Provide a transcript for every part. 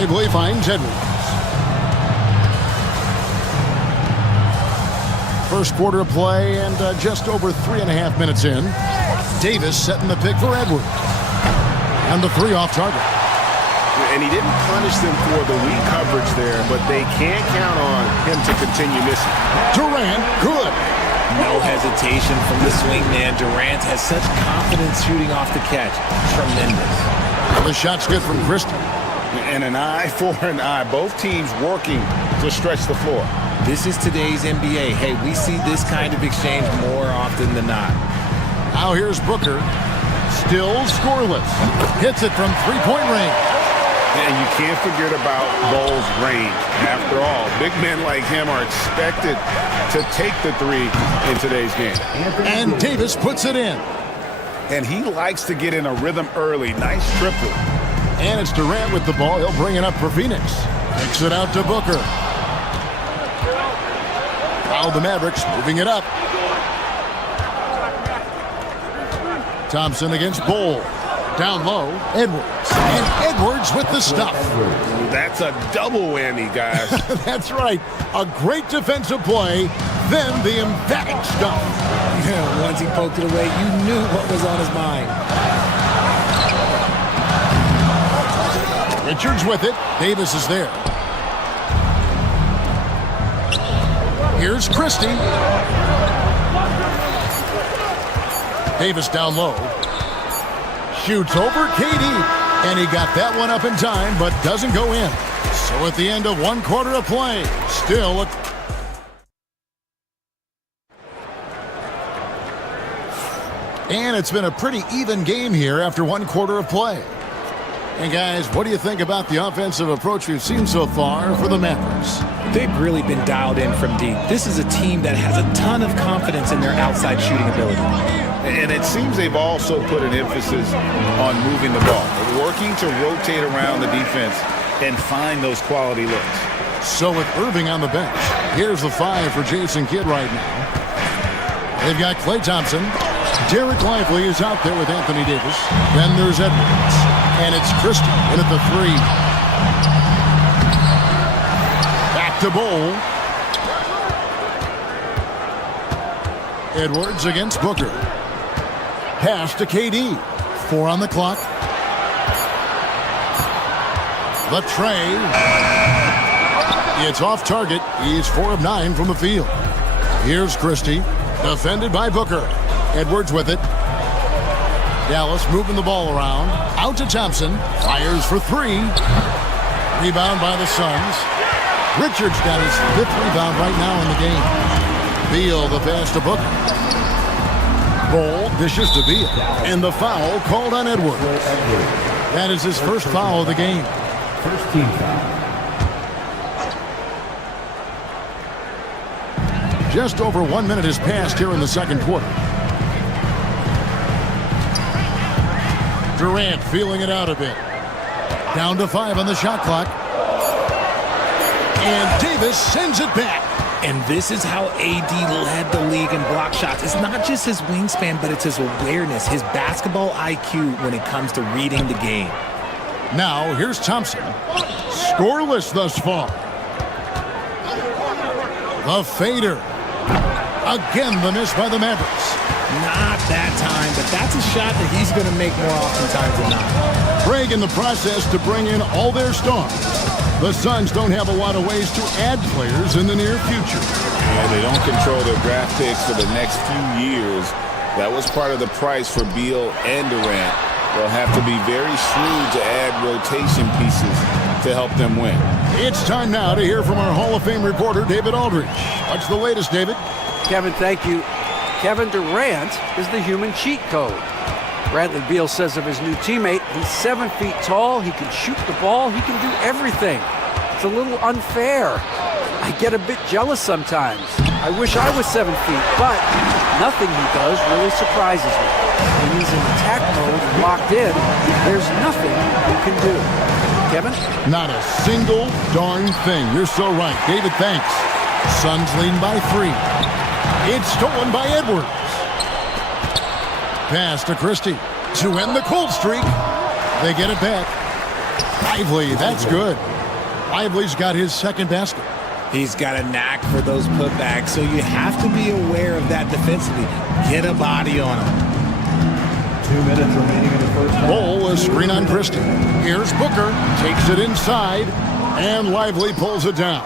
Lively finds Edwards. First quarter of play and just over 3.5 minutes in. Davis setting the pick for Edwards. And the three off target. And he didn't punish them for the weak coverage there, but they can't count on him to continue missing. Durant, good. No hesitation from the swing man. Durant has such confidence shooting off the catch. Tremendous. The shot's good from Christie. And an eye for an eye. Both teams working to stretch the floor. This is today's NBA. Hey, we see this kind of exchange more often than not. Now here's Booker. Still scoreless. Hits it from three-point range. And you can't forget about Bull's range. After all, big men like him are expected to take the three in today's game. And Davis puts it in. And he likes to get in a rhythm early. Nice triple. And it's Durant with the ball. He'll bring it up for Phoenix. Kicks it out to Booker. Now the Mavericks moving it up. Thompson against Bull. Down low, Edwards. And Edwards with the stuff. That's a double whammy, guys. That's right. A great defensive play, then the emphatic stuff. Yeah, once he poked it away, you knew what was on his mind. Richards with it. Davis is there. Here's Christie. Davis down low. Shoots over KD. And he got that one up in time, but doesn't go in. So at the end of one quarter of play, still and it's been a pretty even game here after one quarter of play. And guys, what do you think about the offensive approach we've seen so far for the Mavericks? They've really been dialed in from deep. This is a team that has a ton of confidence in their outside shooting ability. And it seems they've also put an emphasis on moving the ball, working to rotate around the defense and find those quality looks. So with Irving on the bench, here's the five for Jason Kidd right now. They've got Klay Thompson. Derek Lively is out there with Anthony Davis. Then there's Edwards. And it's Christie in at the three. Back to Bull. Edwards against Booker. Pass to KD. 4 on the clock. The tray. It's off target. He's 4 of 9 from the field. Here's Christie. Defended by Booker. Edwards with it. Dallas moving the ball around. Out to Thompson. Fires for 3. Rebound by the Suns. Richards got his 5th rebound right now in the game. Beal the pass to Booker. Bull dishes to Beal. And the foul called on Edwards. That is his first foul of the game. First team foul. Just over 1 minute has passed here in the second quarter. Durant feeling it out a bit. Down to 5 on the shot clock. And Davis sends it back. And this is how AD led the league in block shots. It's not just his wingspan, but it's his awareness, his basketball IQ when it comes to reading the game. Now, here's Thompson. Scoreless thus far. The fader. Again, the miss by the Mavericks. Not that time, but that's a shot that he's going to make more oftentimes than not. Craig in the process to bring in all their stars. The Suns don't have a lot of ways to add players in the near future. Yeah, they don't control their draft picks for the next few years. That was part of the price for Beal and Durant. They'll have to be very shrewd to add rotation pieces to help them win. It's time now to hear from our Hall of Fame reporter, David Aldridge. What's the latest, David? Kevin, thank you. Kevin Durant is the human cheat code. Bradley Beal says of his new teammate, he's 7 feet tall, he can shoot the ball, he can do everything. It's a little unfair. I get a bit jealous sometimes. I wish I was 7 feet, but nothing he does really surprises me. When he's in attack mode and locked in, there's nothing he can do. Kevin? Not a single darn thing. You're so right. David, thanks. Suns leading by 3. It's stolen by Edwards. Pass to Christie to end the cold streak. They get it back. Lively, that's good. Lively's got his second basket. He's got a knack for those putbacks, so you have to be aware of that defensively. Get a body on him. 2 minutes remaining in the first half. Bull, a screen on Christie. Here's Booker, takes it inside, and Lively pulls it down.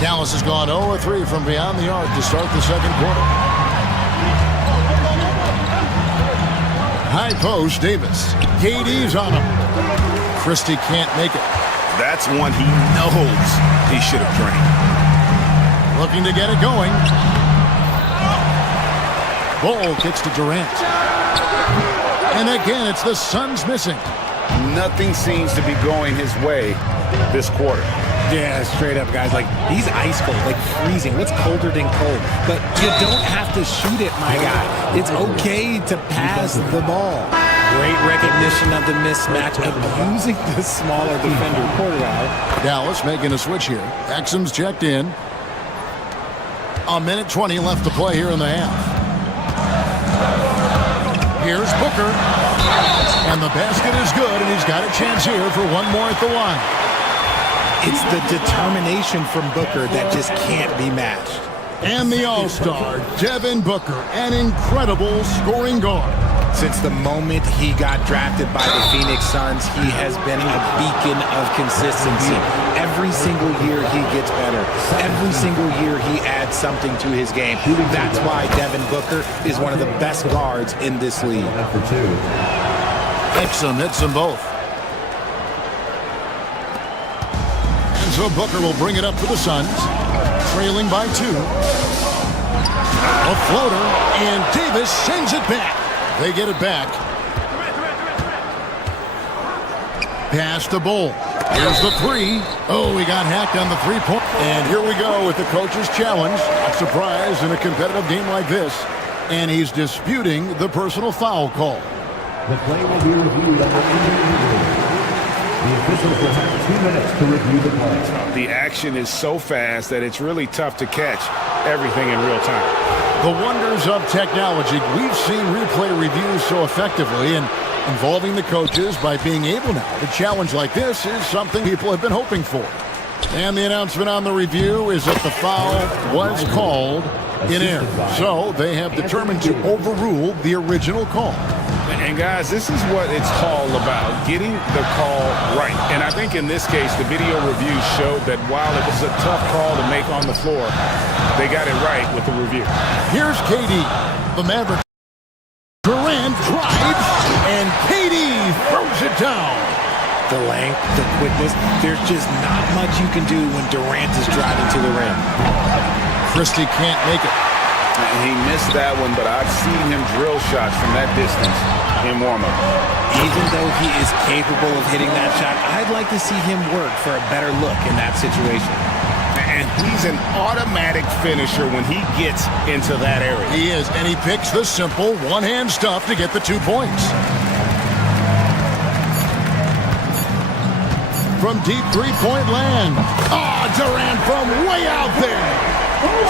Dallas has gone 0-3 from beyond the arc to start the second quarter. High post, Davis. KD's on him. Christie can't make it. That's one he knows he should have drained. Looking to get it going. Bull kicks to Durant. And again, it's the Suns missing. Nothing seems to be going his way this quarter. Yeah, straight up, guys. Like, he's ice cold, like freezing. What's colder than cold? But you don't have to shoot it, my guy. It's okay to pass the ball. Great recognition of the mismatch, abusing the smaller defender quarterback. Dallas making a switch here. Exum's checked in. A minute 20 left to play here in the half. Here's Booker. And the basket is good, and he's got a chance here for one more at the line. It's the determination from Booker that just can't be matched. And the All-Star, Devin Booker, an incredible scoring guard. Since the moment he got drafted by the Phoenix Suns, he has been a beacon of consistency. Every single year he gets better. Every single year he adds something to his game. That's why Devin Booker is one of the best guards in this league. For 2. Exum hits them both. And so Booker will bring it up for the Suns, trailing by 2. A floater, and Davis sends it back. They get it back. Pass to Bull. Here's the 3. Oh, he got hacked on the 3-point. And here we go with the coach's challenge. Not surprised in a competitive game like this. And he's disputing the personal foul call. The play will be reviewed under individual. The officials will have 2 minutes to review the play. The action is so fast that it's really tough to catch everything in real time. The wonders of technology. We've seen replay reviews so effectively, and involving the coaches by being able now to challenge like this is something people have been hoping for. And the announcement on the review is that the foul was called in error. So they have determined to overrule the original call. And guys, this is what it's all about, getting the call right. And I think in this case, the video review showed that while it was a tough call to make on the floor, they got it right with the review. Here's KD. The Mavericks. Durant drives, and KD throws it down. The length, the quickness, there's just not much you can do when Durant is driving to the rim. Christie can't make it. And he missed that one, but I've seen him drill shots from that distance in warm-up. Even though he is capable of hitting that shot, I'd like to see him work for a better look in that situation. And he's an automatic finisher when he gets into that area. He is, and he picks the simple one-hand stuff to get the 2 points. From deep three-point land. Durant from way out there.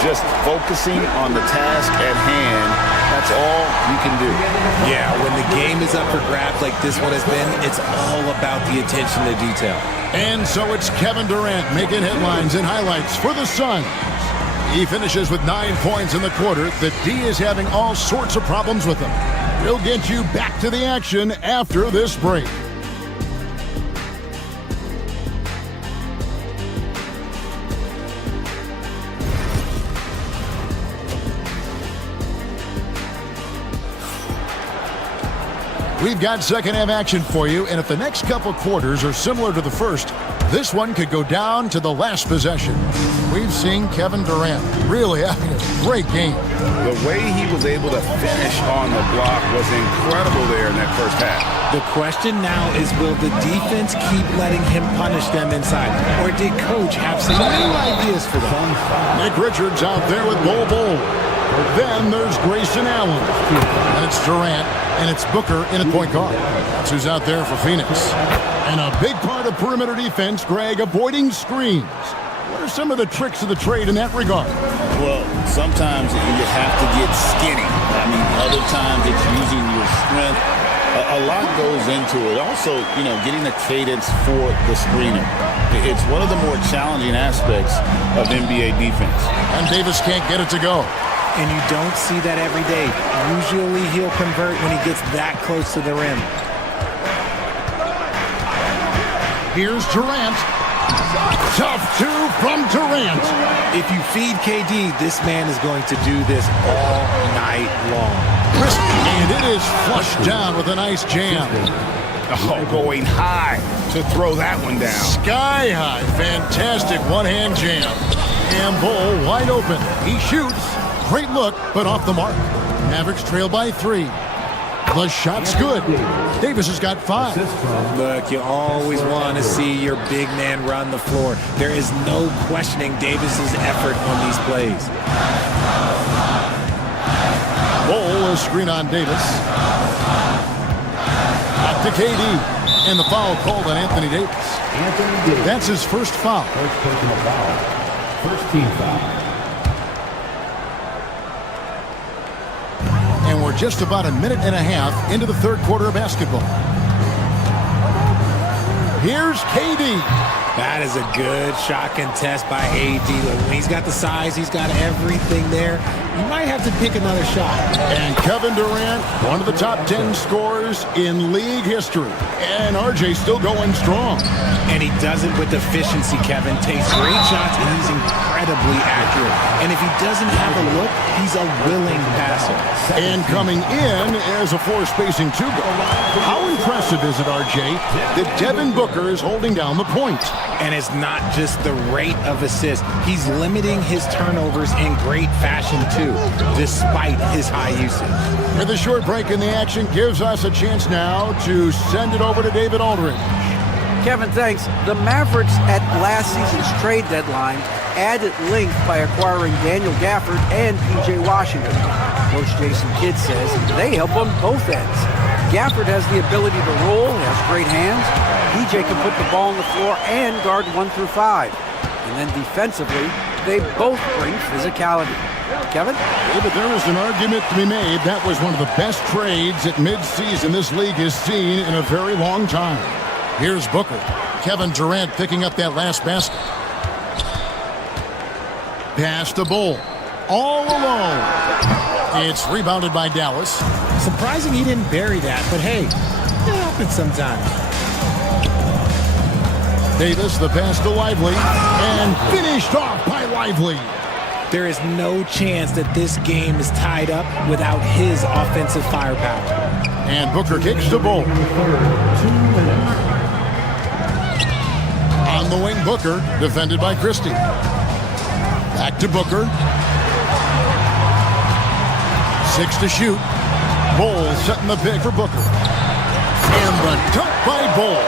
Just focusing on the task at hand, that's all you can do. Yeah, when the game is up for grabs like this one has been, it's all about the attention to detail. And so it's Kevin Durant making headlines and highlights for the Suns. He finishes with 9 points in the quarter. The D is having all sorts of problems with him. We'll get you back to the action after this break. We've got second half action for you, and if the next couple quarters are similar to the first, this one could go down to the last possession. We've seen Kevin Durant really having a great game. The way he was able to finish on the block was incredible there in that first half. The question now is, will the defense keep letting him punish them inside? Or did Coach have some new ideas for them? Nick Richards out there with Bull. Then there's Grayson Allen. And it's Durant, and it's Booker in at point guard. That's who's out there for Phoenix. And a big part of perimeter defense, Greg, avoiding screens. What are some of the tricks of the trade in that regard? Well, sometimes you have to get skinny. I mean, other times it's using your strength A lot goes into it. Also, getting the cadence for the screener. It's one of the more challenging aspects of NBA defense. And Davis can't get it to go. And you don't see that every day. Usually he'll convert when he gets that close to the rim. Here's Durant. Tough two from Durant. If you feed KD, this man is going to do this all night long. And it is flushed down with a nice jam. Oh, going high to throw that one down. Sky high. Fantastic one-hand jam. And Bull wide open. He shoots. Great look, but off the mark. Mavericks trail by 3. The shot's good. Davis has got 5. Look, you always want to see your big man run the floor. There is no questioning Davis's effort on these plays. Bull is screen on Davis. Back to KD. And the foul called on Anthony Davis. That's his first foul. First personal foul. First team foul. And we're just about a minute and a half into the third quarter of basketball. Here's KD. That is a good shot contest by AD. When he's got the size, he's got everything there. You might have to pick another shot. And Kevin Durant, one of the top 10 scorers in league history. And RJ still going strong. And he does it with efficiency, Kevin. Takes great shots, and he's incredibly accurate. And if he doesn't have a look, he's a willing passer. And coming in as a floor-spacing two-guard. How impressive is it, RJ, that Devin Booker is holding down the point? And it's not just the rate of assists. He's limiting his turnovers in great fashion, too, despite his high usage. With a short break in the action gives us a chance now to send it over to David Aldridge. Kevin, thanks. The Mavericks at last season's trade deadline added length by acquiring Daniel Gafford and P.J. Washington. Coach Jason Kidd says they help on both ends. Gafford has the ability to roll, he has great hands. PJ can put the ball on the floor and guard 1 through 5. And then defensively, they both bring physicality. Kevin? Yeah, but there is an argument to be made. That was one of the best trades at midseason this league has seen in a very long time. Here's Booker. Kevin Durant picking up that last basket. Pass to Bull. All alone. It's rebounded by Dallas. Surprising he didn't bury that, but hey, it happens sometimes. Davis, the pass to Lively, and finished off by Lively. There is no chance that this game is tied up without his offensive firepower. And Booker kicks to Bull. 2 minutes. On the wing, Booker, defended by Christie. Back to Booker. 6 to shoot. Bull setting the pick for Booker. And the dunk by Bull.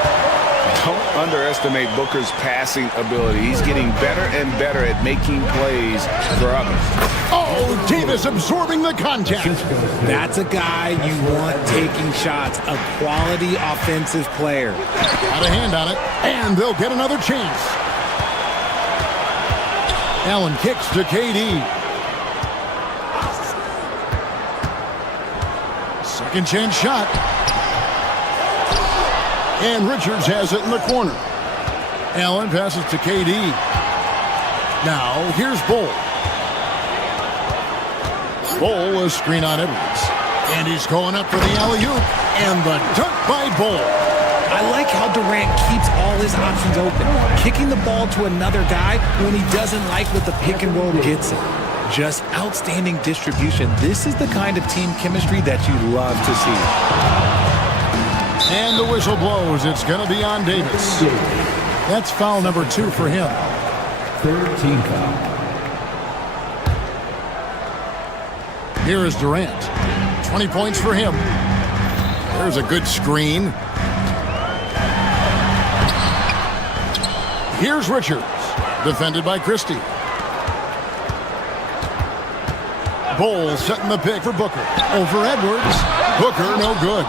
Don't underestimate Booker's passing ability. He's getting better and better at making plays for others. Oh, Davis absorbing the contact. That's a guy you want taking shots, a quality offensive player. Got a hand on it, and they'll get another chance. Allen kicks to KD. Second chance shot. And Richards has it in the corner. Allen passes to KD. Now, here's Bull. Bull is screen on Edwards. And he's going up for the alley-oop. And the dunk by Bull. I like how Durant keeps all his options open, kicking the ball to another guy when he doesn't like what the pick and roll gets him. Just outstanding distribution. This is the kind of team chemistry that you love to see. And the whistle blows. It's going to be on Davis. That's foul number 2 for him. Third team foul. Here is Durant. 20 points for him. There's a good screen. Here's Richards. Defended by Christie. Bull setting the pick for Booker. Over Edwards. Booker, no good.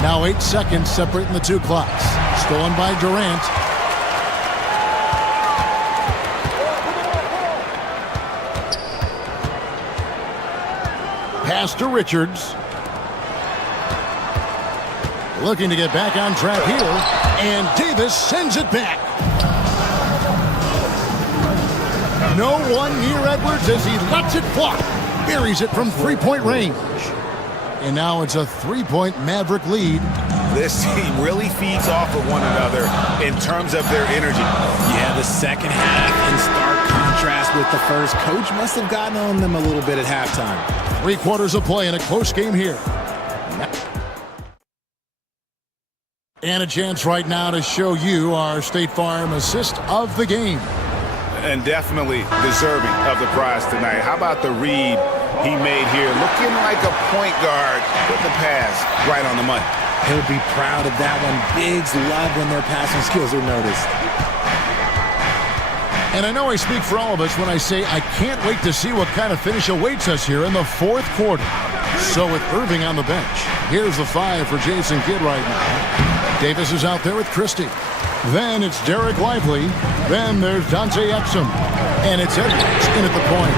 Now 8 seconds separating the two clocks. Stolen by Durant. Pass to Richards. Looking to get back on track here, and Davis sends it back. No one near Edwards as he lets it fly. Buries it from three-point range. And now it's a three-point Maverick lead. This team really feeds off of one another in terms of their energy. Yeah, the second half in stark contrast with the first. Coach must have gotten on them a little bit at halftime. 3 quarters of play in a close game here. And a chance right now to show you our State Farm assist of the game. And definitely deserving of the prize tonight. How about the read he made here? Looking like a point guard with the pass right on the money. He'll be proud of that one. Bigs love when their passing skills are noticed. And I know I speak for all of us when I say I can't wait to see what kind of finish awaits us here in the fourth quarter. So with Irving on the bench, here's the 5 for Jason Kidd right now. Davis is out there with Christie. Then it's Derek Lively. Then there's Dante Exum. And it's Edwards in at the point.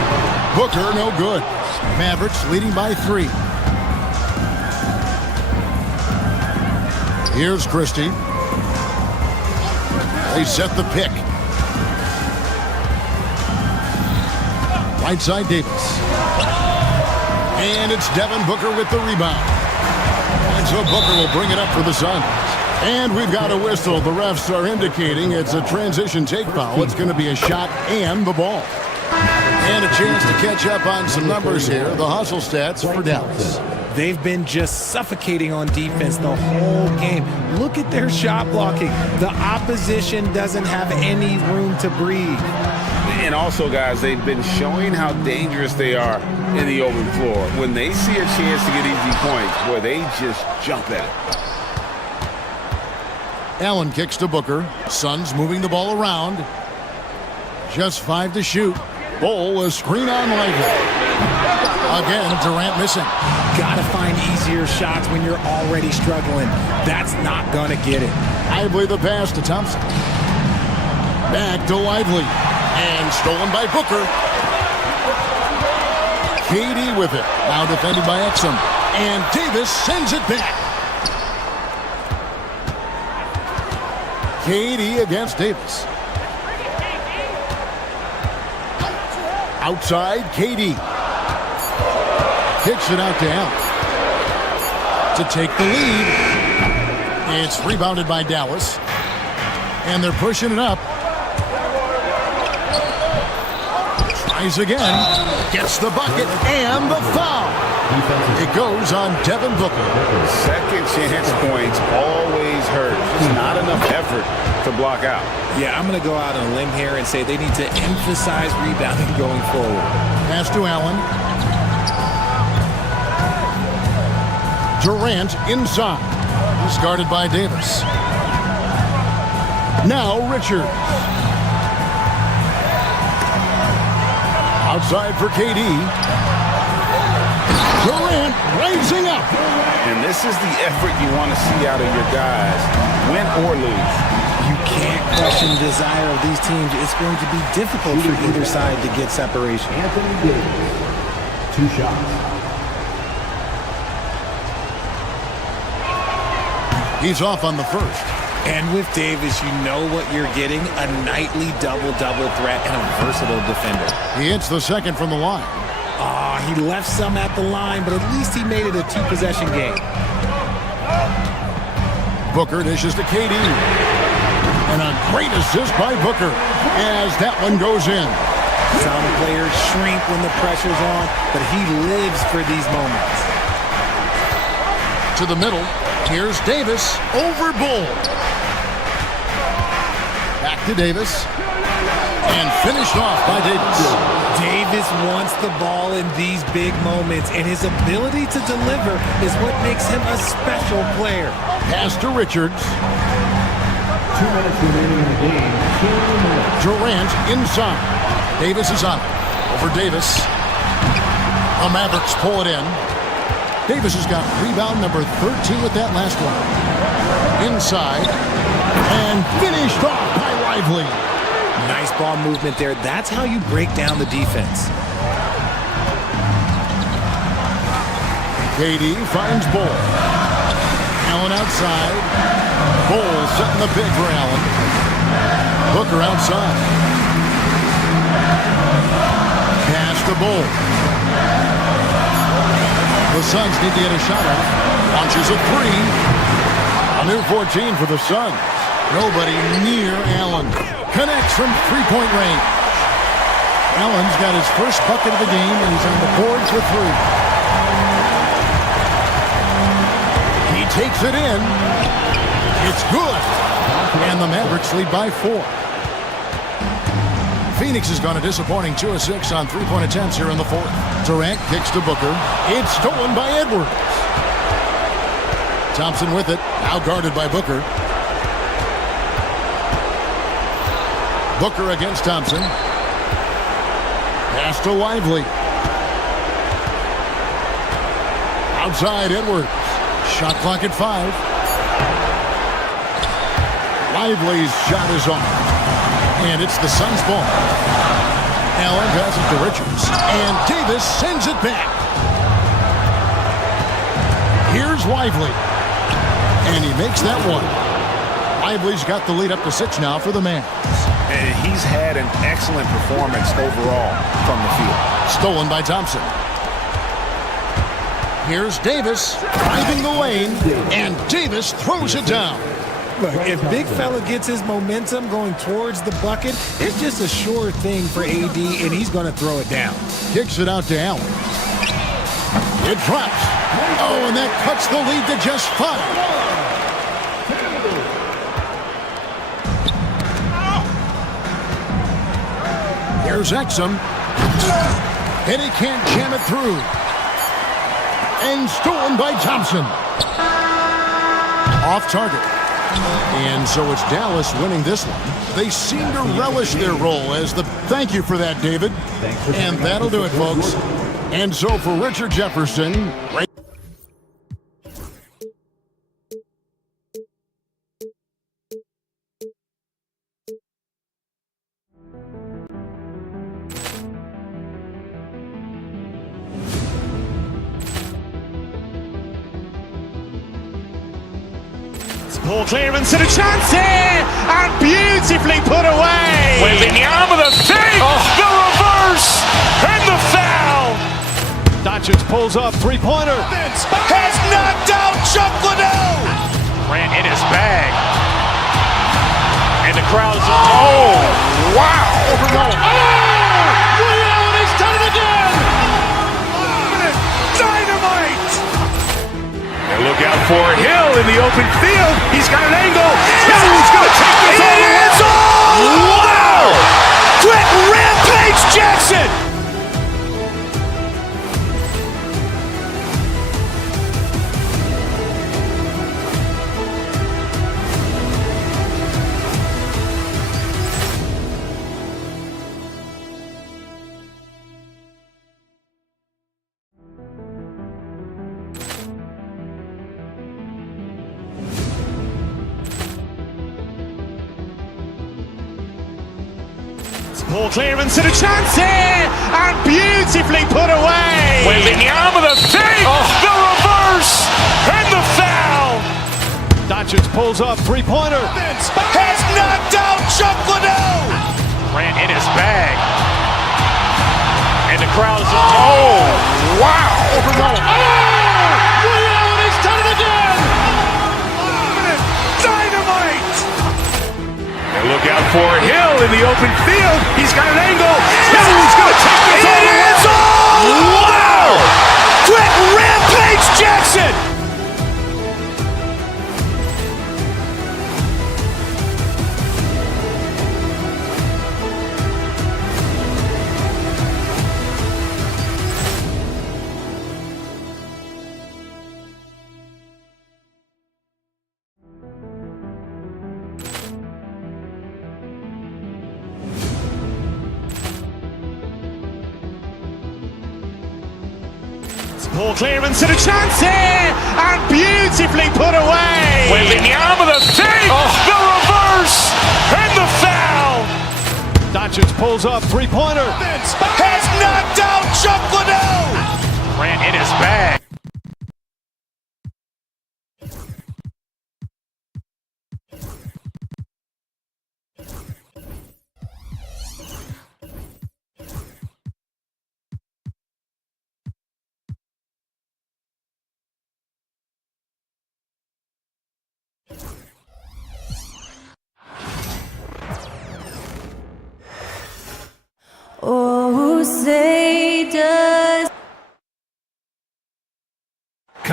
Booker, no good. Mavericks leading by 3. Here's Christie. They set the pick. Right side Davis. And it's Devin Booker with the rebound. And so Booker will bring it up for the Suns. And we've got a whistle. The refs are indicating it's a transition take foul. It's going to be a shot and the ball. And a chance to catch up on some numbers here. The hustle stats for Dallas. They've been just suffocating on defense the whole game. Look at their shot blocking. The opposition doesn't have any room to breathe. And also, guys, they've been showing how dangerous they are in the open floor. When they see a chance to get easy points, boy, they just jump at it. Allen kicks to Booker. Suns moving the ball around. Just 5 to shoot. Bol a screen on Lively. Again, Durant missing. Gotta find easier shots when you're already struggling. That's not gonna get it. Lively the pass to Thompson. Back to Lively. And stolen by Booker. KD with it. Now defended by Exum. And Davis sends it back. KD against Davis. Outside, KD. Kicks it out to Allen. To take the lead. It's rebounded by Dallas. And they're pushing it up. Tries again. Gets the bucket and the foul. It goes on Devin Booker. Second chance points always hurt. Just not enough effort to block out. Yeah, I'm going to go out on a limb here and say they need to emphasize rebounding going forward. Pass to Allen. Durant inside. He's guarded by Davis. Now Richards. Outside for KD. Durant rising up. And this is the effort you want to see out of your guys, win or lose. You can't question the desire of these teams. It's going to be difficult for either side to get separation. Anthony Davis, 2 shots. He's off on the first. And with Davis, you know what you're getting, a nightly double-double threat and a versatile defender. He hits the second from the line. He left some at the line, but at least he made it a 2-possession game. Booker dishes to KD. And a great assist by Booker as that one goes in. Some players shrink when the pressure's on, but he lives for these moments. To the middle. Here's Davis over Bol. Back to Davis. And finished off by Davis. Davis wants the ball in these big moments, and his ability to deliver is what makes him a special player. Pass to Richards. 2 minutes remaining in the game. 2 minutes. Durant inside. Davis is on it. Over Davis. The Mavericks pull it in. Davis has got rebound number 13 with that last one. Inside. And finished off by Lively. Nice ball movement there. That's how you break down the defense. KD finds Bol. Allen outside. Bowles setting the pick for Allen. Booker outside. Pass to Bowles. The Suns need to get a shot off. Launches a three. A new 14 for the Suns. Nobody near Allen. Connects from three-point range. Allen's got his first bucket of the game, and he's on the board for three. He takes it in. It's good. And the Mavericks lead by 4. Phoenix has gone a disappointing 2 of 6 on three-point attempts here in the fourth. Durant kicks to Booker. It's stolen by Edwards. Thompson with it. Now guarded by Booker. Booker against Thompson. Pass to Lively. Outside Edwards. Shot clock at 5. Lively's shot is off. And it's the Suns' ball. Allen passes to Richards. And Davis sends it back. Here's Lively. And he makes that one. Lively's got the lead up to 6 now for the Mavs. And he's had an excellent performance overall from the field. Stolen by Thompson. Here's Davis driving the lane, and Davis throws it down. Look, if big fella gets his momentum going towards the bucket, it's just a sure thing for AD, and he's going to throw it down. Kicks it out to Allen. It drops. Oh, and that cuts the lead to just 5. Here's Exum. And he can't jam it through. And stolen by Thompson. Off target. And so it's Dallas winning this one. They seem to relish their role as the... Thank you for that, David. And that'll do it, folks. And so for Richard Jefferson... Poor clearance and a chance here, and beautifully put away. Waving the arm of the fake, the reverse, and the foul. Doncic pulls up, three-pointer. Has knocked out Chuck Liddell. Ran in his bag. And the crowd's, oh, wow. Allen has done it again! Dynamite. And look out for Hill in the open field. He's got an angle. He's going to take this all the way. Wow! Quick Rampage Jackson. Poor clearance and a chance here, and beautifully put away. Waving the arm of the fake, the reverse, and the foul. Doncic pulls up, three-pointer. Has knocked out Chuck Liddell. Ran in his bag. And the crowd's, oh, wow. Allen has done it again! Dynamite. And look out for Hill in the open field. He's got an angle. He's going to take this all the way. Wow! Quick Rampage Jackson. Poor clearance and a chance here, and beautifully put away. Waving the arm of the fake, the reverse, and the foul. Doncic pulls up, three-pointer. Has knocked out Chuck Liddell. Ran in his bag.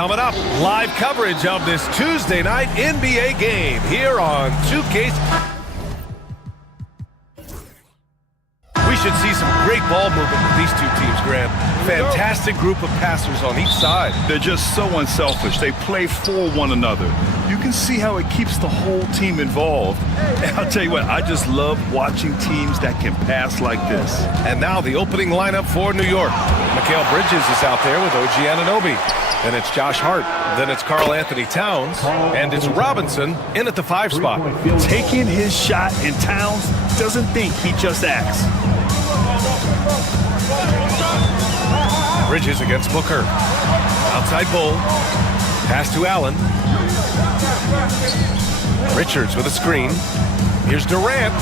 Coming up, live coverage of this Tuesday night NBA game here on 2K. We should see some great ball movement with these two teams, Grant. Fantastic group of passers on each side. They're just so unselfish. They play for one another. You can see how it keeps the whole team involved. And I'll tell you what, I just love watching teams that can pass like this. And now the opening lineup for New York. Mikal Bridges is out there with OG Anunoby. Then it's Josh Hart. Then it's Karl Anthony Towns. And it's Robinson in at the 5 spot. Taking his shot, and Towns doesn't think, he just acts. Bridges against Booker. Outside Bull. Pass to Allen. Richards with a screen. Here's Durant.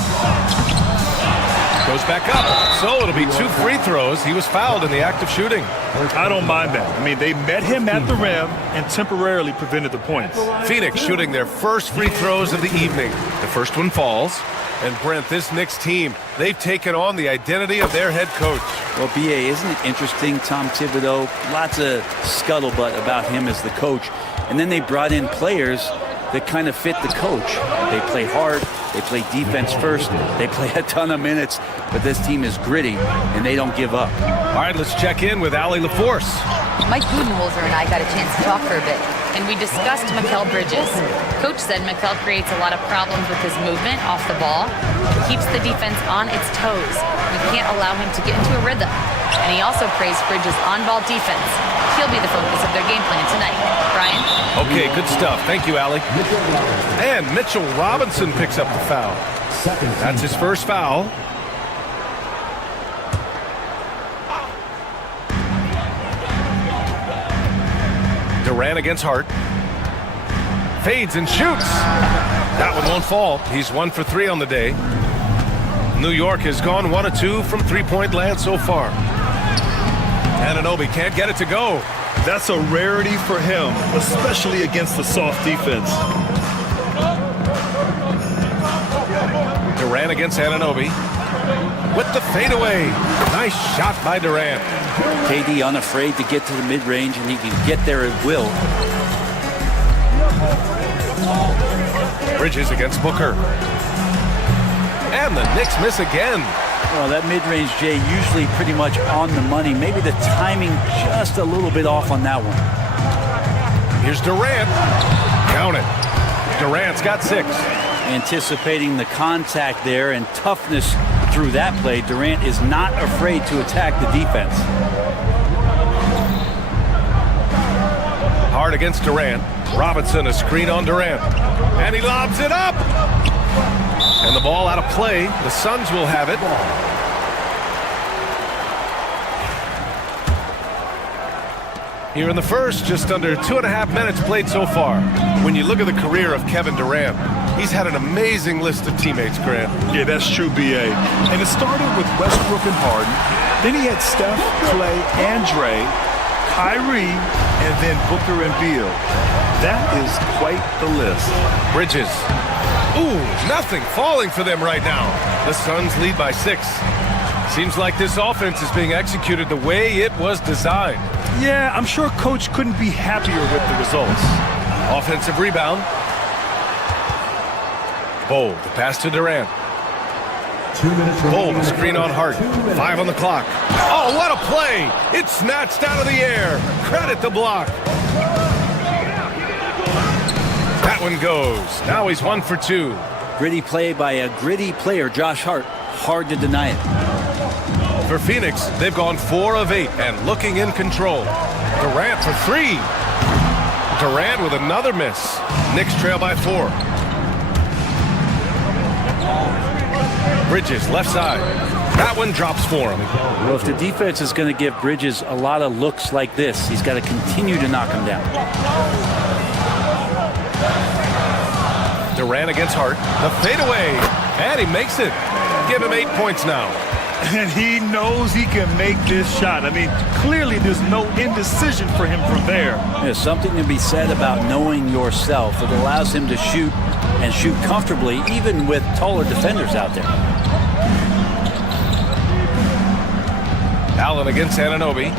Goes back up. So it'll be 2 free throws. He was fouled in the act of shooting. I don't mind that. I mean, they met him at the rim and temporarily prevented the points. Phoenix shooting their first free throws of the evening. The first one falls. And Brent, this Knicks team, they've taken on the identity of their head coach. Well, B.A., isn't it interesting, Tom Thibodeau, lots of scuttlebutt about him as the coach. And then they brought in players that kind of fit the coach. They play hard, they play defense first, they play a ton of minutes, but this team is gritty, and they don't give up. All right, let's check in with Allie LaForce. Mike Budenholzer and I got a chance to talk for a bit, and we discussed Mikal Bridges. Coach said Mikal creates a lot of problems with his movement off the ball. He keeps the defense on its toes. We can't allow him to get into a rhythm. And he also praised Bridges' on-ball defense. He'll be the focus of their game plan tonight. Brian? Okay, good stuff. Thank you, Allie. And Mitchell Robinson picks up the foul. That's his first foul. Durant against Hart. Fades and shoots. That one won't fall. He's 1 for 3 on the day. New York has gone 1 of 2 from three-point land so far. Anunoby can't get it to go. That's a rarity for him, especially against the soft defense. Durant against Anunoby. With the fadeaway. Nice shot by Durant. KD unafraid to get to the mid-range, and he can get there at will. Bridges against Booker. And the Knicks miss again. Well, that mid-range, Jay, usually pretty much on the money. Maybe the timing just a little bit off on that one. Here's Durant. Count it. Durant's got 6. Anticipating the contact there and toughness through that play, Durant is not afraid to attack the defense. Hard against Durant. Robinson a screen on Durant. And he lobs it up. And the ball out of play. The Suns will have it. Here in the first, just under 2.5 minutes played so far. When you look at the career of Kevin Durant, he's had an amazing list of teammates, Grant. Yeah, that's true, B.A. And it started with Westbrook and Harden. Then he had Steph, Clay, Andre, Kyrie, and then Booker and Beal. That is quite the list. Bridges. Ooh, nothing falling for them right now. The Suns lead by 6. Seems like this offense is being executed the way it was designed. Yeah, I'm sure Coach couldn't be happier with the results. Offensive rebound. Bold, the pass to Durant. 2 minutes Bold, the screen on Hart. 5 on the clock. Oh, what a play! It's snatched out of the air. Credit the block. That one goes. Now he's 1 for 2. Gritty play by a gritty player, Josh Hart. Hard to deny it. For Phoenix, they've gone 4 of 8 and looking in control. Durant for 3. Durant with another miss. Knicks trail by 4. Bridges, left side. That one drops for him. Well, if the defense is going to give Bridges a lot of looks like this, he's got to continue to knock him down. Durant against Hart. The fadeaway. And he makes it. Give him 8 points now. And he knows he can make this shot. I mean, clearly there's no indecision for him from there. There's something to be said about knowing yourself. It allows him to shoot and shoot comfortably, even with taller defenders out there. Allen against Anunoby.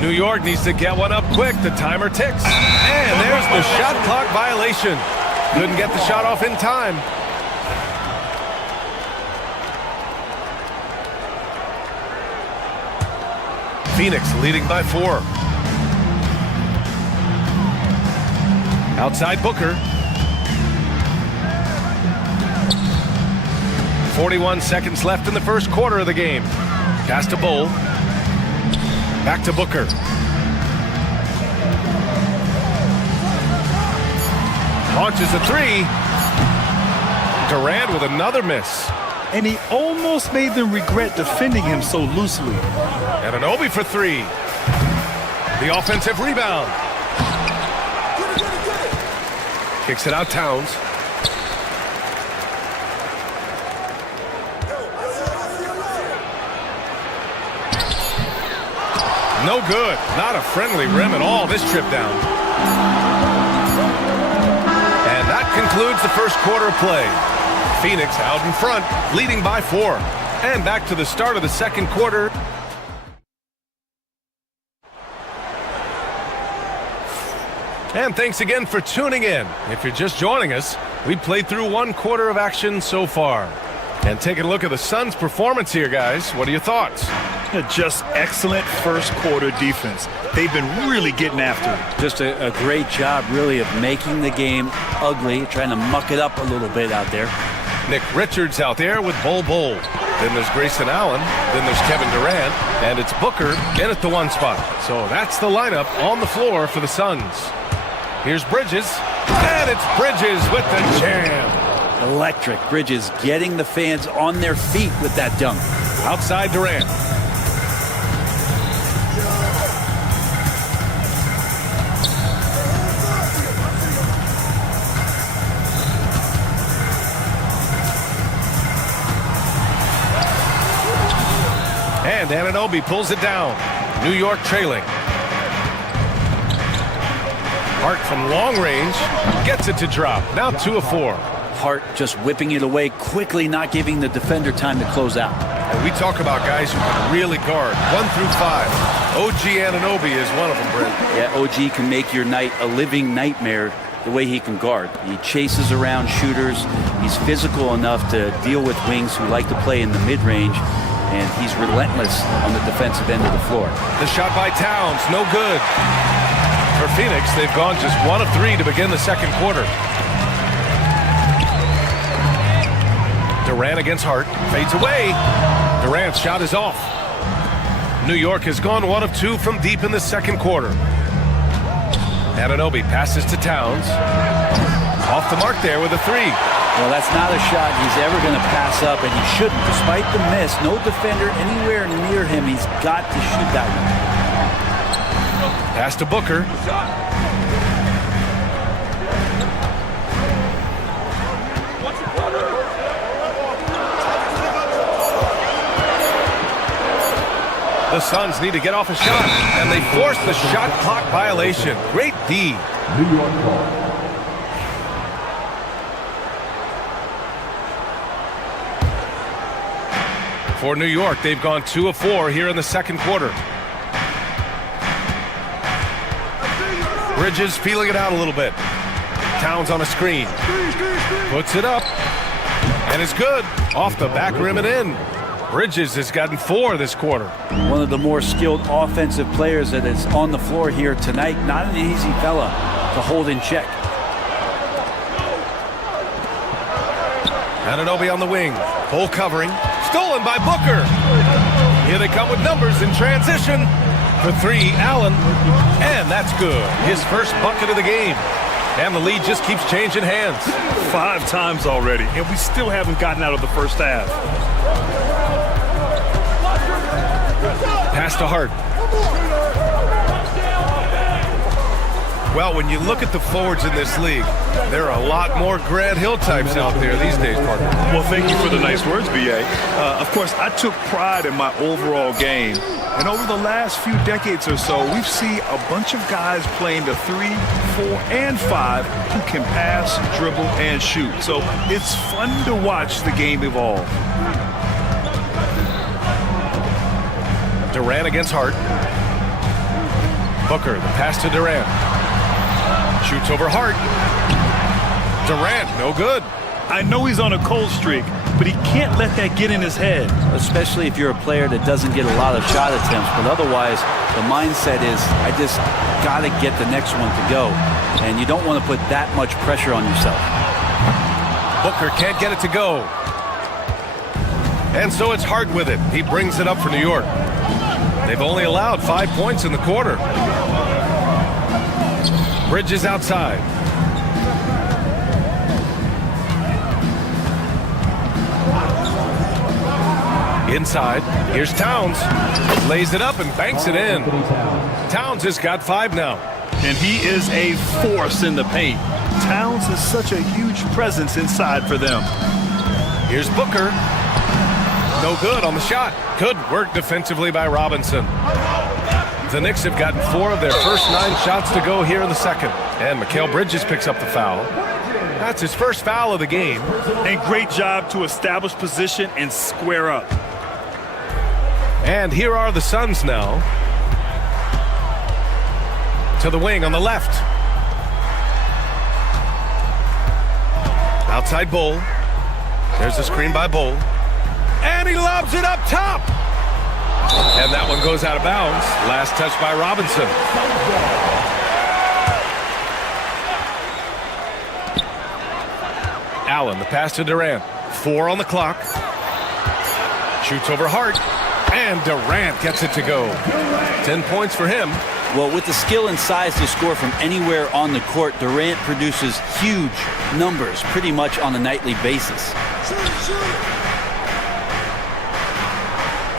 New York needs to get one up quick. The timer ticks. And there's the shot clock violation. Couldn't get the shot off in time. Phoenix leading by 4. Outside Booker. 41 seconds left in the first quarter of the game. Pass to Bull. Back to Booker. Launches a 3. Durant with another miss. And he almost made them regret defending him so loosely. And an Obi for 3. The offensive rebound. Kicks it out, Towns. No good. Not a friendly rim at all this trip down. And that concludes the first quarter of play. Phoenix out in front, leading by 4. And back to the start of the second quarter. And thanks again for tuning in. If you're just joining us, we played through one quarter of action so far. And taking a look at the Suns' performance here, guys. What are your thoughts? Just excellent first quarter defense. They've been really getting after it. Just a great job, really, of making the game ugly, trying to muck it up a little bit out there. Nick Richards out there with Bull. Then there's Grayson Allen. Then there's Kevin Durant. And it's Booker in at the 1 spot. So that's the lineup on the floor for the Suns. Here's Bridges. And it's Bridges with the jam. Electric. Bridges getting the fans on their feet with that dunk. Outside Durant. And Anunoby pulls it down. New York trailing. Hart from long range gets it to drop. Now 2 of 4. Hart just whipping it away quickly, not giving the defender time to close out. And we talk about guys who can really guard 1 through 5. OG Anunoby is one of them, Brent. Yeah, OG can make your night a living nightmare the way he can guard. He chases around shooters. He's physical enough to deal with wings who like to play in the mid-range. And he's relentless on the defensive end of the floor. The shot by Towns, no good. For Phoenix, they've gone just 1 of 3 to begin the second quarter. Durant against Hart, fades away. Durant's shot is off. New York has gone 1 of 2 from deep in the second quarter. Anunoby passes to Towns. Off the mark there with a 3. Well, that's not a shot he's ever going to pass up, and he shouldn't. Despite the miss, no defender anywhere near him. He's got to shoot that one. Pass to Booker. The Suns need to get off a shot, and they force the shot clock violation. Great D. New York ball. For New York, they've gone 2 of 4 here in the second quarter. Bridges feeling it out a little bit. Towns on a screen. Puts it up. And it's good. Off the back rim and in. Bridges has gotten 4 this quarter. One of the more skilled offensive players that is on the floor here tonight. Not an easy fella to hold in check. Anunoby on the wing. Full covering. Stolen by Booker. Here they come with numbers in transition. For 3, Allen. And that's good. His first bucket of the game. And the lead just keeps changing hands. 5 times already, and we still haven't gotten out of the first half. Pass to Hart. Well, when you look at the forwards in this league, there are a lot more Grant Hill types out there these days, partner. Well, thank you for the nice words, B.A. Of course, I took pride in my overall game. And over the last few decades or so, we've seen a bunch of guys playing the 3, 4, and 5 who can pass, dribble, and shoot. So it's fun to watch the game evolve. Durant against Hart. Booker, the pass to Durant. Shoots over Hart. Durant, no good. I know he's on a cold streak, but he can't let that get in his head. Especially if you're a player that doesn't get a lot of shot attempts, but otherwise the mindset is, I just got to get the next one to go, and you don't want to put that much pressure on yourself. Booker can't get it to go. And so it's Hart with it. He brings it up for New York. They've only allowed 5 points in the quarter. Bridges outside. Inside, here's Towns. Lays it up and banks it in. Towns has got 5 now. And he is a force in the paint. Towns is such a huge presence inside for them. Here's Booker. No good on the shot. Good work defensively by Robinson. The Knicks have gotten 4 of their first 9 shots to go here in the second. And Mikal Bridges picks up the foul. That's his first foul of the game. And great job to establish position and square up. And here are the Suns now. To the wing on the left. Outside Bull. There's a screen by Bull. And he lobs it up top. And that one goes out of bounds. Last touch by Robinson. Allen, the pass to Durant. 4 on the clock. Shoots over Hart. And Durant gets it to go. 10 points for him. Well, with the skill and size to score from anywhere on the court, Durant produces huge numbers pretty much on a nightly basis.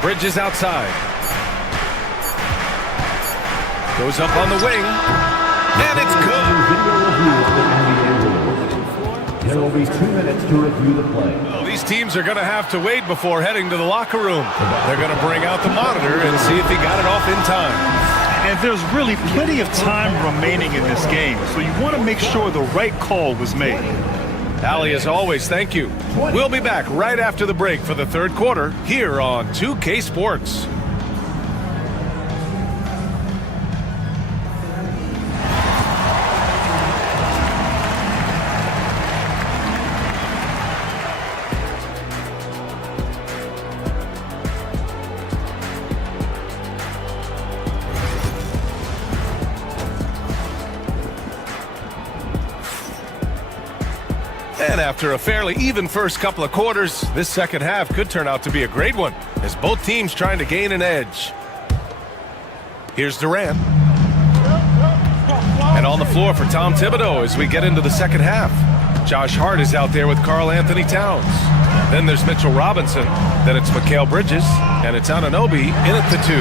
Bridges outside. Goes up on the wing. And it's good. There will be 2 minutes to review the play. Well, these teams are going to have to wait before heading to the locker room. They're going to bring out the monitor and see if he got it off in time. And there's really plenty of time remaining in this game, so you want to make sure the right call was made. Allie, as always, thank you. We'll be back right after the break for the third quarter here on 2K Sports. And after a fairly even first couple of quarters, this second half could turn out to be a great one, as both teams trying to gain an edge. Here's Durant. And on the floor for Tom Thibodeau as we get into the second half. Josh Hart is out there with Karl Anthony Towns. Then there's Mitchell Robinson. Then it's Mikal Bridges. And it's Anunoby in at the 2.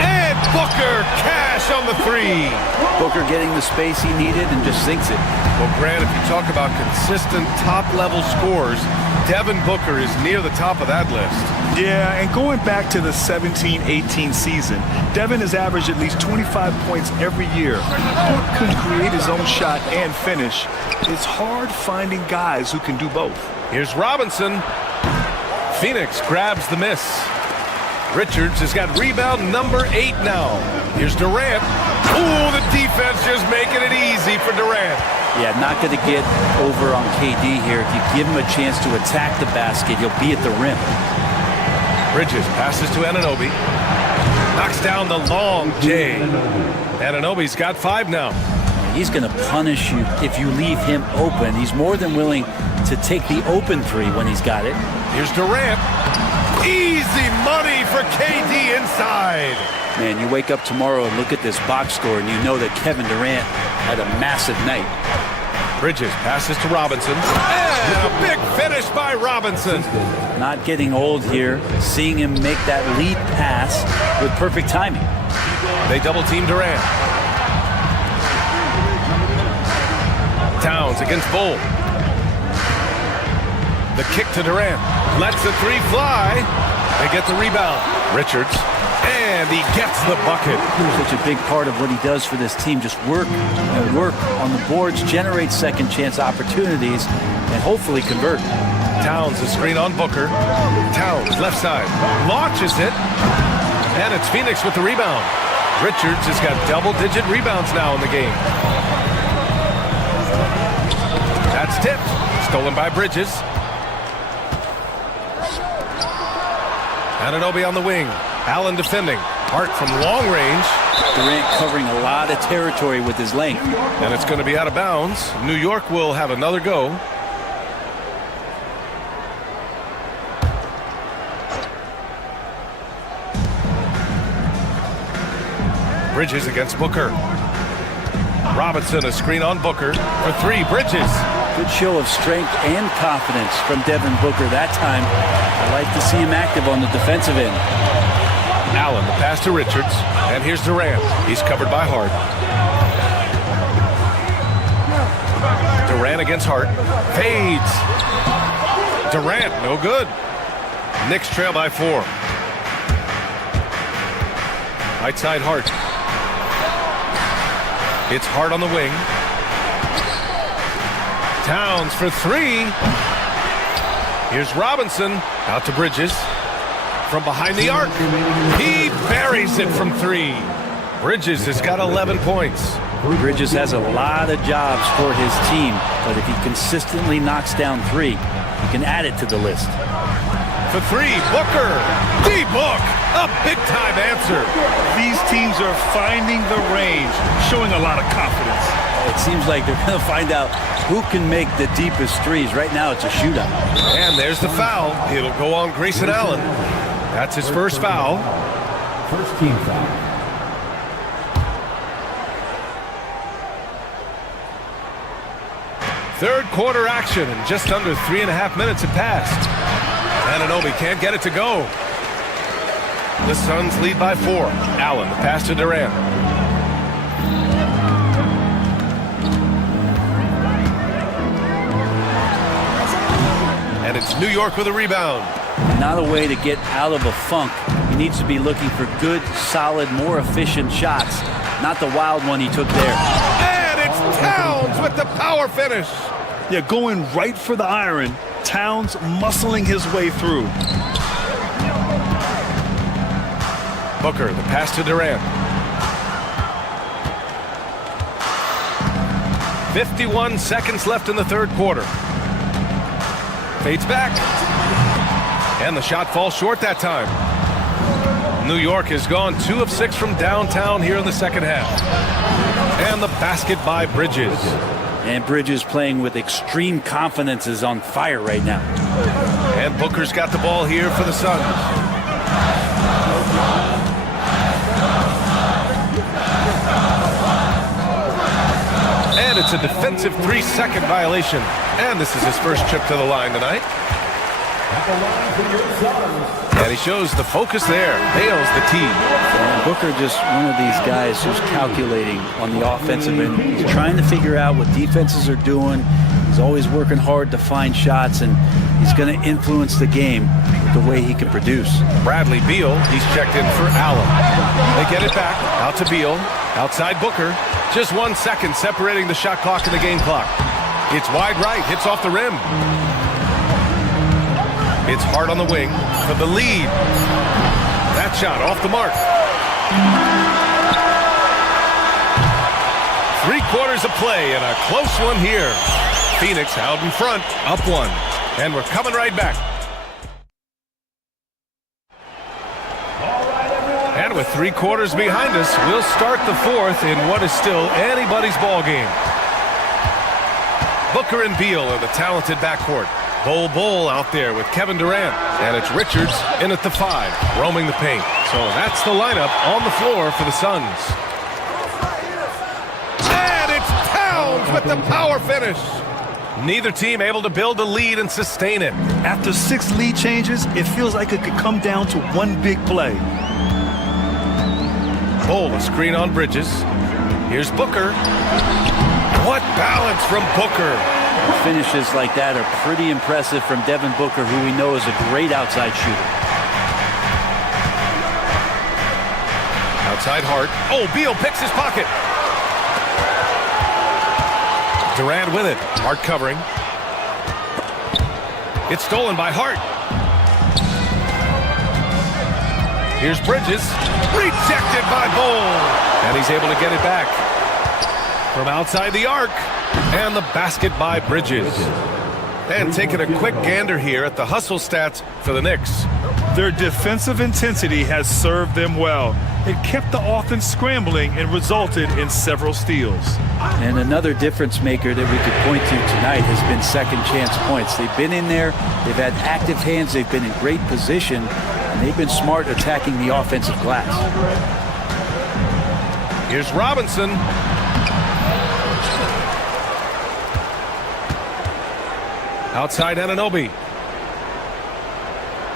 And Booker cash on the 3. Booker getting the space he needed and just sinks it. Well, Grant, if you talk about consistent top-level scores, Devin Booker is near the top of that list. Yeah, and going back to the 17-18 season, Devin has averaged at least 25 points every year. Book can create his own shot and finish. It's hard finding guys who can do both. Here's Robinson. Phoenix grabs the miss. Richards has got rebound number 8 now. Here's Durant. Ooh, the defense just making it easy for Durant. Yeah, not going to get over on KD here. If you give him a chance to attack the basket, he'll be at the rim. Bridges passes to Anunoby. Knocks down the long J. Anunoby's got 5 now. He's going to punish you if you leave him open. He's more than willing to take the open 3 when he's got it. Here's Durant. Easy money for KD inside. Man, you wake up tomorrow and look at this box score and you know that Kevin Durant had a massive night. Bridges passes to Robinson. And a big finish by Robinson. Not getting old here. Seeing him make that lead pass with perfect timing. They double team Durant. Towns against Bull. The kick to Durant. Lets the 3 fly. They get the rebound. Richards. And he gets the bucket. Such a big part of what he does for this team. Just work and work on the boards, generate second chance opportunities, and hopefully convert. Towns a screen on Booker. Towns left side. Launches it. And it's Phoenix with the rebound. Richards has got double-digit rebounds now in the game. That's tipped. Stolen by Bridges. Anunoby on the wing. Allen defending. Hart from long range. Durant covering a lot of territory with his length. And it's going to be out of bounds. New York will have another go. Bridges against Booker. Robinson, a screen on Booker for three. Bridges. Good show of strength and confidence from Devin Booker that time. I like to see him active on the defensive end. Allen, the pass to Richards. And here's Durant. He's covered by Hart. Durant against Hart. Fades. Durant, no good. Knicks trail by 4. Right side Hart. It's Hart on the wing. Towns for 3. Here's Robinson. Out to Bridges. From behind the arc. He buries it from 3. Bridges has got 11 points. Bridges has a lot of jobs for his team, but if he consistently knocks down 3, he can add it to the list. For 3, Booker. D-Book, a big-time answer. These teams are finding the range, showing a lot of confidence. It seems like they're going to find out who can make the deepest threes. Right now, it's a shootout. And there's the foul. It'll go on Grayson Allen. That's his first foul. First team foul. Third quarter action, and just under 3.5 minutes have passed. Anunoby can't get it to go. The Suns lead by 4. Allen, the pass to Durant. And it's New York with a rebound. Not a way to get out of a funk. He needs to be looking for good, solid, more efficient shots. Not the wild one he took there. And it's Towns with the power finish. Yeah, going right for the iron. Towns muscling his way through. Booker, the pass to Durant. 51 seconds left in the third quarter. Fades back. And the shot falls short that time. New York has gone 2 of 6 from downtown here in the second half. And the basket by Bridges. And Bridges playing with extreme confidence is on fire right now. And Booker's got the ball here for the Suns. And it's a defensive 3-second violation. And this is his first trip to the line tonight. And he shows the focus there. Nails the tee. And Booker just one of these guys who's calculating on the offensive end. He's trying to figure out what defenses are doing. He's always working hard to find shots, and he's going to influence the game the way he can produce. Bradley Beal, he's checked in for Allen. They get it back. Out to Beal. Outside Booker. Just 1 second separating the shot clock and the game clock. It's wide right. Hits off the rim. It's Hart on the wing for the lead. That shot off the mark. 3 quarters of play and a close one here. Phoenix out in front, up 1. And we're coming right back. And with 3 quarters behind us, we'll start the 4th in what is still anybody's ball game. Booker and Beal are the talented backcourt. Bol out there with Kevin Durant. And it's Richards in at the 5, roaming the paint. So that's the lineup on the floor for the Suns. And it's Towns with the power finish. Neither team able to build a lead and sustain it. After 6 lead changes, it feels like it could come down to one big play. Bol, a screen on Bridges. Here's Booker. What balance from Booker. Finishes like that are pretty impressive from Devin Booker, who we know is a great outside shooter. Outside Hart. Oh, Beal picks his pocket. Durant with it. Hart covering. It's stolen by Hart. Here's Bridges. Rejected by Bull. And he's able to get it back. From outside the arc. And the basket by Bridges. And taking a quick gander here at the hustle stats for the Knicks. Their defensive intensity has served them well. It kept the offense scrambling and resulted in several steals. And another difference maker that we could point to tonight has been second chance points. They've been in there, they've had active hands, they've been in great position, and they've been smart attacking the offensive glass. Here's Robinson. Outside Anunoby.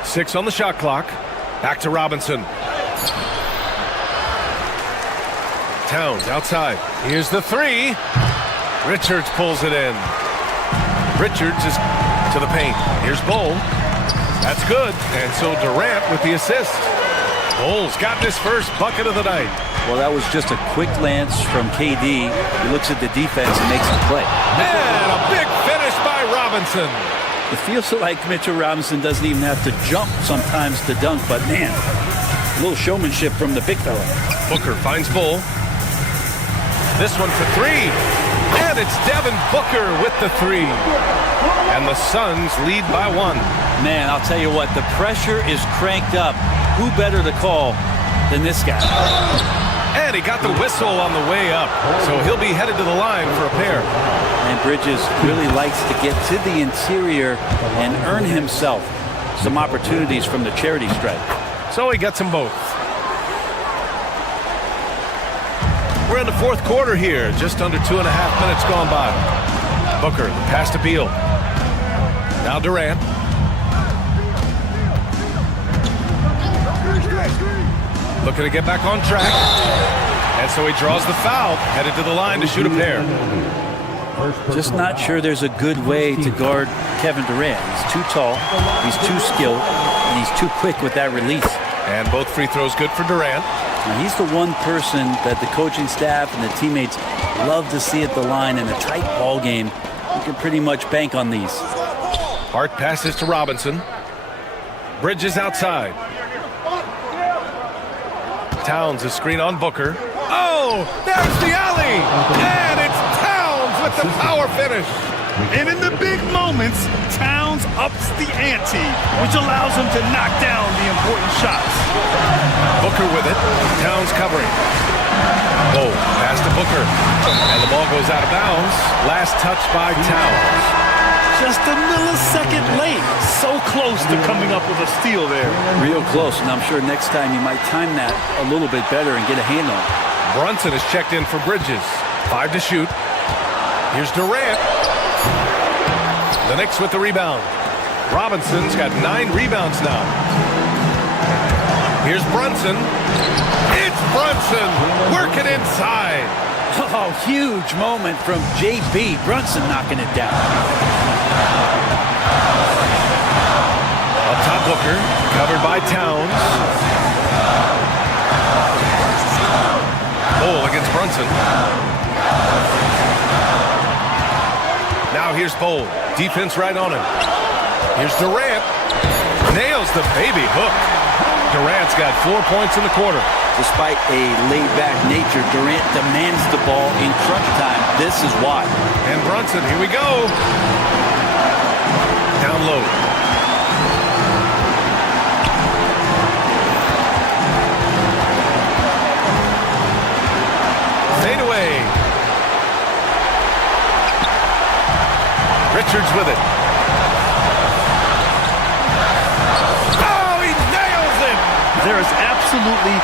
6 on the shot clock. Back to Robinson. Towns outside. Here's the 3. Richards pulls it in. Richards is to the paint. Here's Bull. That's good. And so Durant with the assist. Bull's got his first bucket of the night. Well, that was just a quick glance from KD. He looks at the defense and makes the play. And a big finish by Robinson. It feels like Mitchell Robinson doesn't even have to jump sometimes to dunk, but man, a little showmanship from the big fella. Booker finds Bull. This one for 3. And it's Devin Booker with the 3. And the Suns lead by 1. Man, I'll tell you what, the pressure is cranked up. Who better to call than this guy? And he got the whistle on the way up. So he'll be headed to the line for a pair. And Bridges really likes to get to the interior and earn himself some opportunities from the charity stripe. So he gets them both. We're in the fourth quarter here. Just under 2.5 minutes gone by. Booker, the pass to Beal. Now Durant. Looking to get back on track. And so he draws the foul. Headed to the line to shoot a pair. Just not sure there's a good way to guard Kevin Durant. He's too tall, he's too skilled, and he's too quick with that release. And both free throws good for Durant. Now, he's the one person that the coaching staff and the teammates love to see at the line in a tight ball game. You can pretty much bank on these. Hart passes to Robinson. Bridges outside. Towns a screen on Booker. Oh, there's the alley! And it's Towns with the power finish. And in the big moments, Towns ups the ante, which allows him to knock down the important shots. Booker with it. Towns covering. Oh, pass to Booker. And the ball goes out of bounds. Last touch by Towns. Just a millisecond late. So close to coming up with a steal there. Real close, and I'm sure next time you might time that a little bit better and get a hand on it. Brunson is checked in for Bridges. 5 to shoot. Here's Durant. The Knicks with the rebound. Robinson's got 9 rebounds now. Here's Brunson. It's Brunson working inside. Oh, huge moment from JB. Brunson knocking it down. Up top, Booker, covered by Towns. Bull against Brunson. Now here's Bull. Defense right on him. Here's Durant. Nails the baby hook. Durant's got 4 points in the quarter. Despite a laid-back nature, Durant demands the ball in crunch time. This is why. And Brunson, here we go. Down low. Fade away. Richards with it. Oh, he nails it! There is absolutely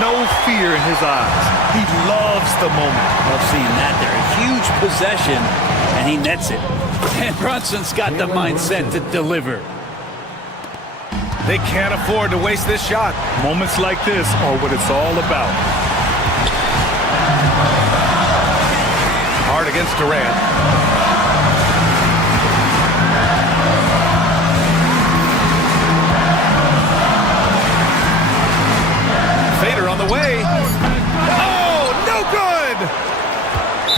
no fear in his eyes. He loves the moment. Love seeing that there. A huge possession, and he nets it. And Brunson's got the mindset to deliver. They can't afford to waste this shot. Moments like this are what it's all about. Hard against Durant. Fader on the way. Oh, no good!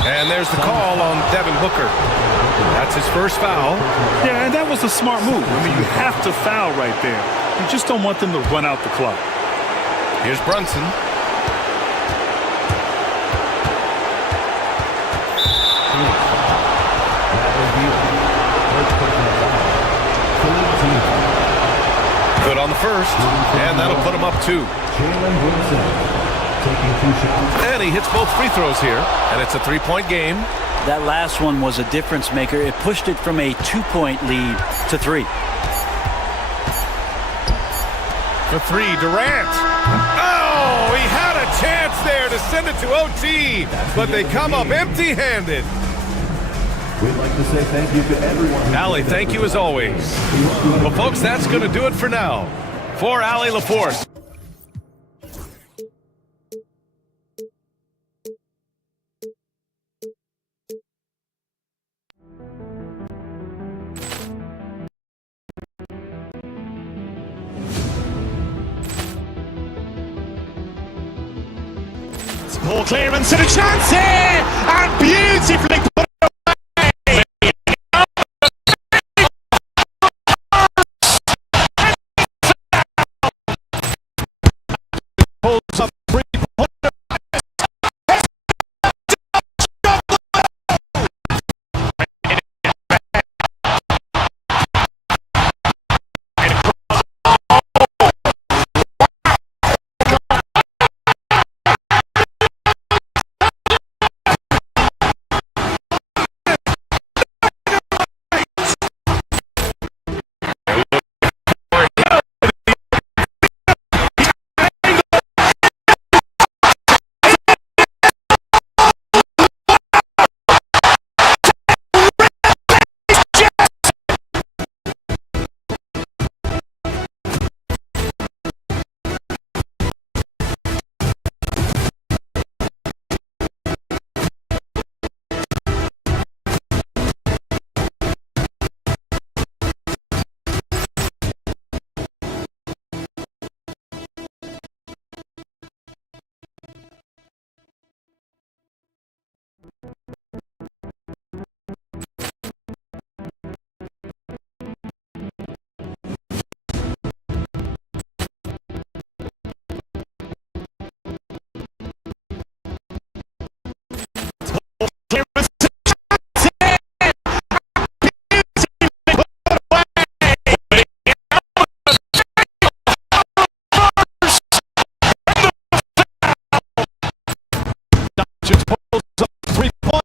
And there's the call on Devin Booker. That's his first foul. Yeah, and that was a smart move. I mean, you have to foul right there. You just don't want them to run out the clock. Here's Brunson. Good on the first, and that'll put him up 2. And he hits both free throws here, and it's a 3-point game. That last one was a difference maker. It pushed it from a 2-point lead to 3. For 3, Durant. Oh, he had a chance there to send it to OT, but they come up empty-handed. We'd like to say thank you to everyone. Allie, thank you as always. Well, folks, that's going to do it for now. For Allie LaForce. Ball clearance and a chance here, and beautifully put away. Pulls up 3-pointer. Pulls up 3-point.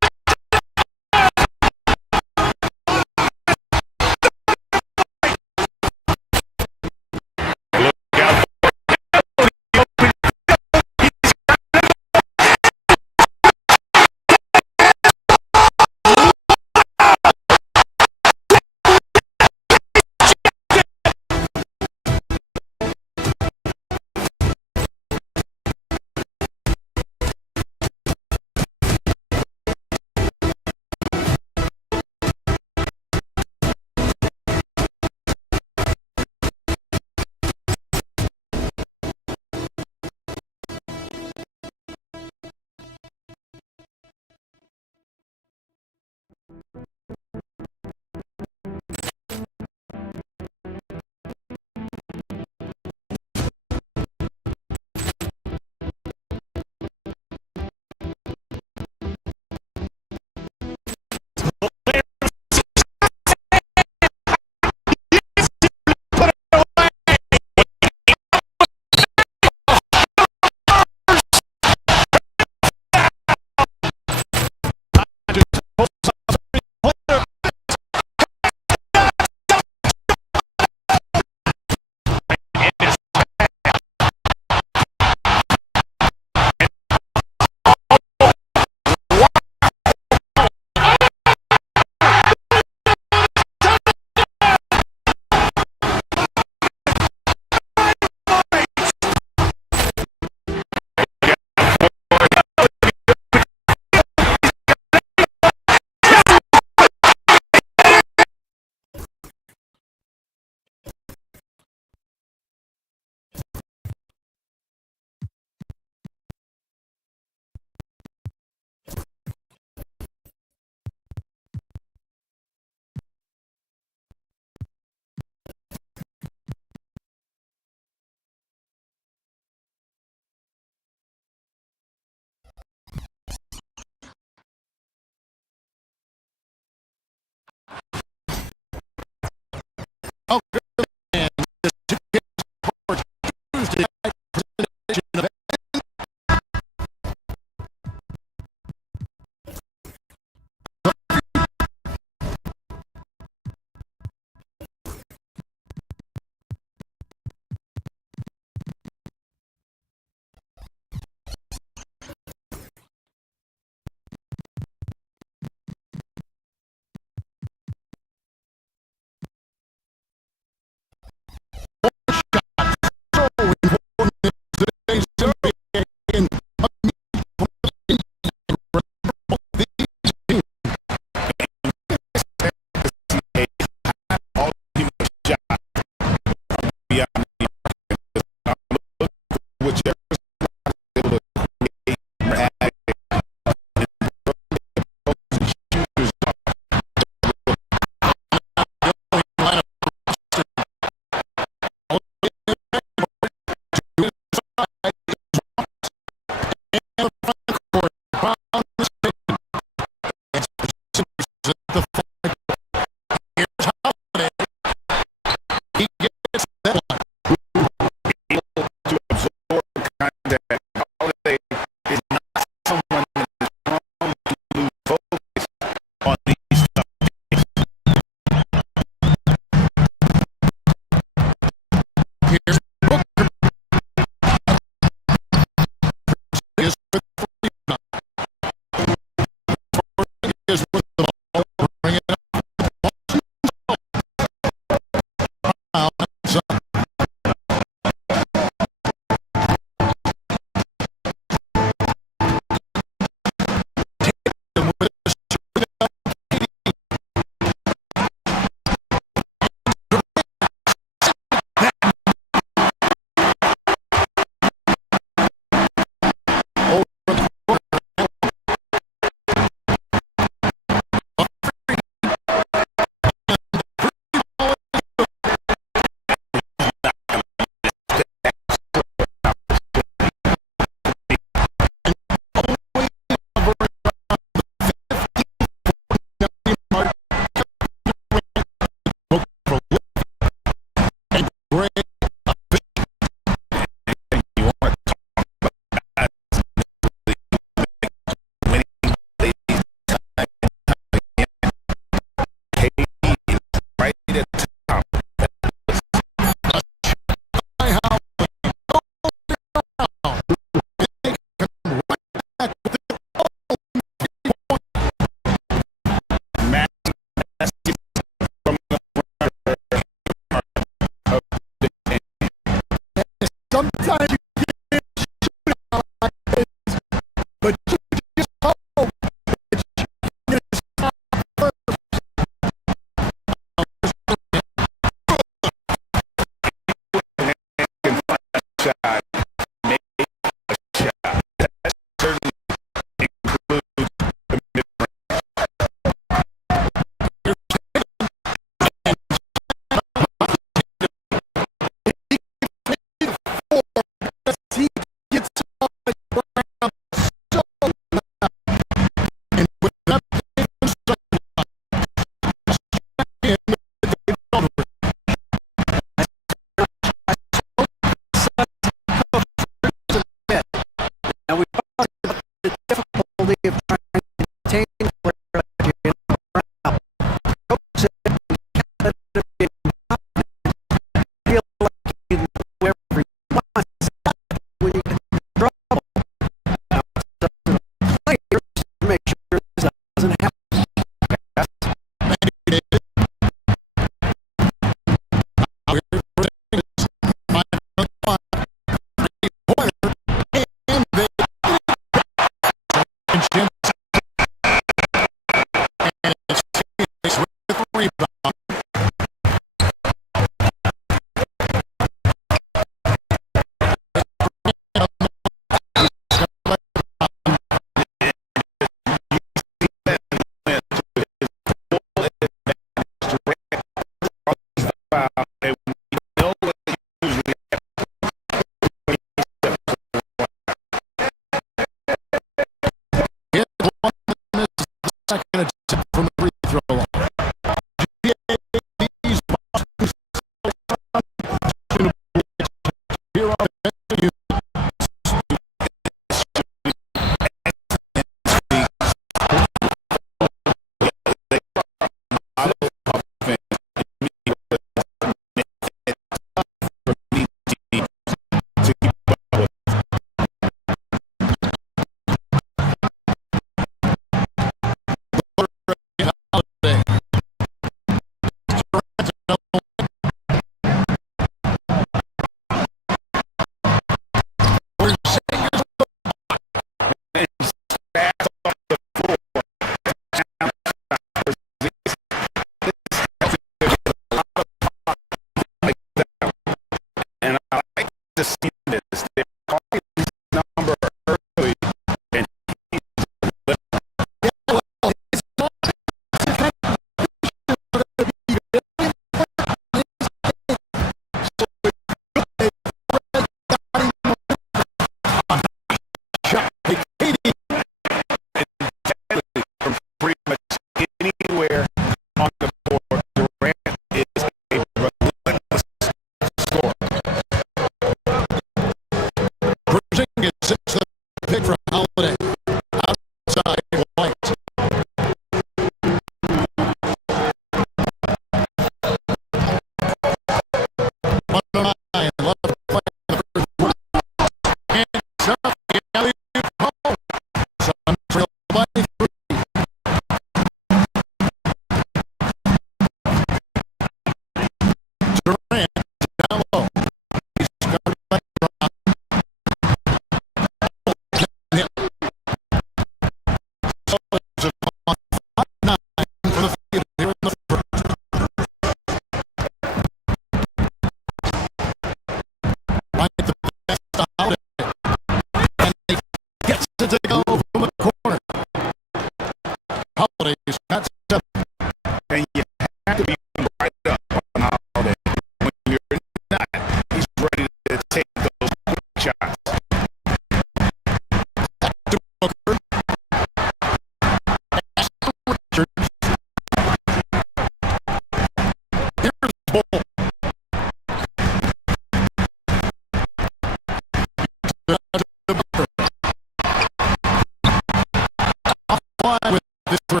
the 3.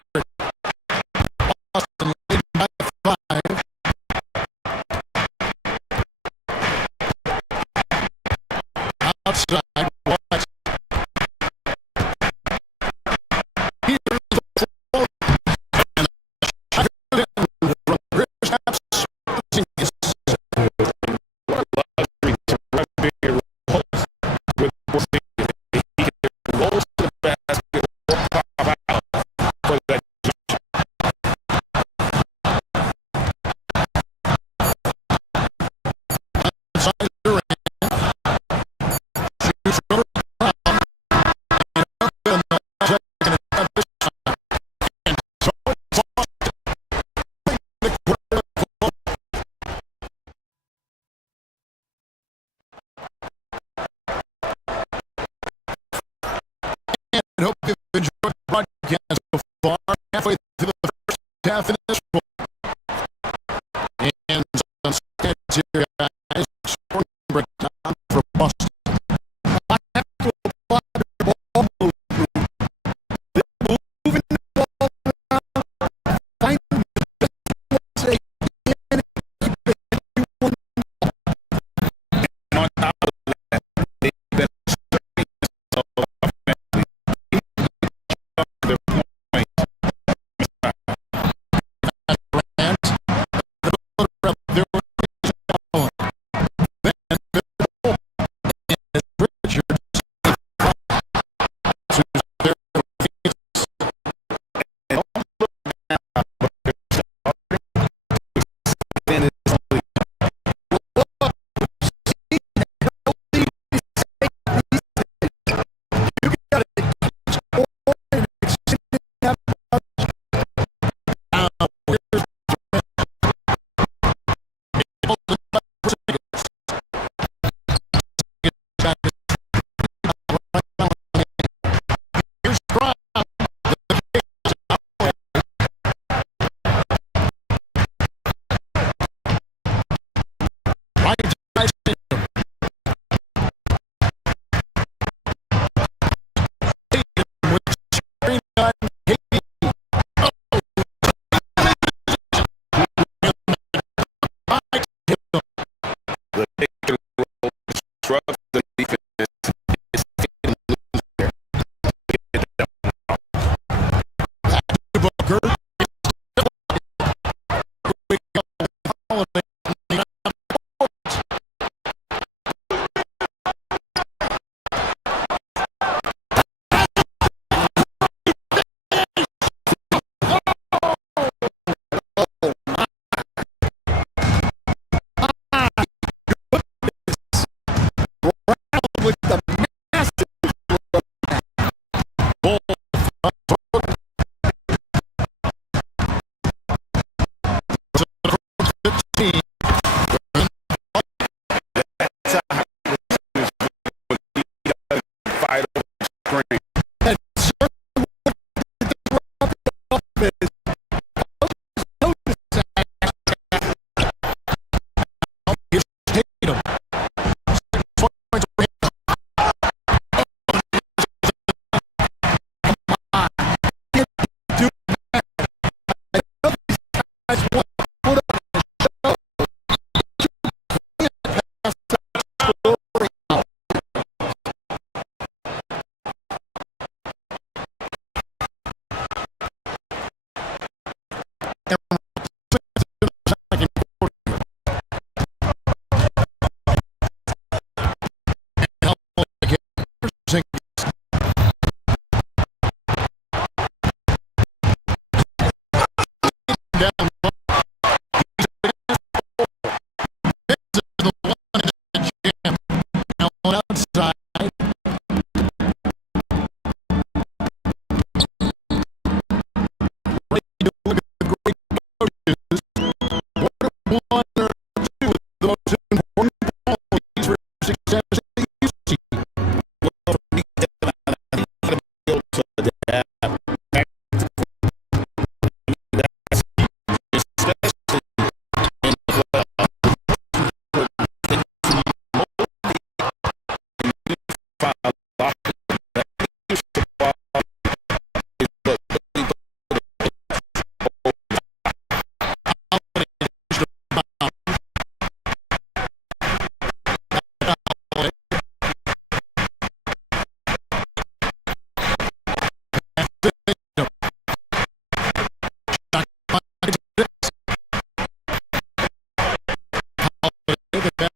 Boston leading by 5. Outside, West. Here's the floor. And from Kristaps Porzingis. Luxury to run bigger roles with Porzingis. He can roll to the basket or pop out for that. Outside Durant. Shoots over Brown. And up in the second and this time. And so Boston the quarter full. And hope you've enjoyed the broadcast so far. Halfway through the first half in this one. And some stats here, guys. Scoring breakdown for Boston. I have to apply the ball movement. They're moving the ball around, finding the best place they can, and keep it everyone On top of that, they've been asserting themselves offensively. Their point. Durant. The motor up there with Allen. Then Bill and Richards. So there here's Brown. Right side Tatum. Tatum with screen on KD. Right Tatum. The pick and roll disrupts the defense. It's taking loose there. Get it down. Back to Booker. We go with Holiday. With the massive ball. To the 15. Fight over the screen. And certainly what the offense. Here's Tatum. 6 points for him. Get to that. I know these guys want to put up a show. You can't pass that story out. Second quarter. And I'll again. Porzingis. Down low. This is the one in the jam. Allen outside. Ready to look at the great coaches. What if one or two of the most important qualities for success that you see? Well, for me, you gotta be able to adapt. That's especially in the playoffs. Second pass.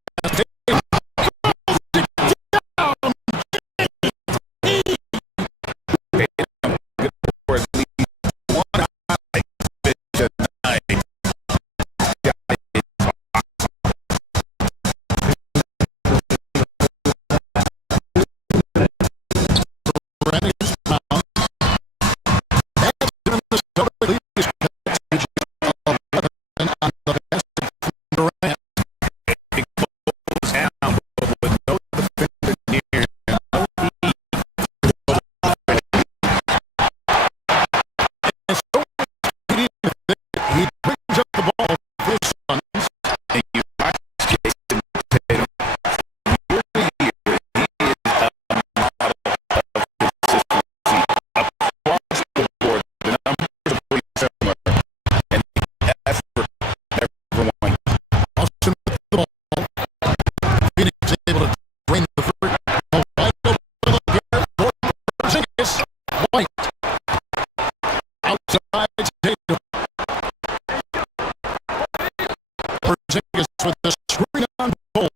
With the screen on goal.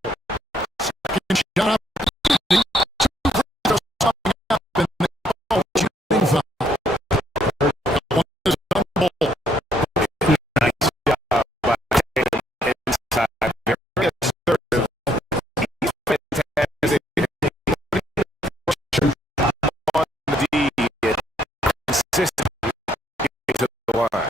Second shot up. Up and the ball shooting foul. One is on goal. Nice job by Tatum inside. Very assertive. He's fantastic. On the D. Consistent. To the line.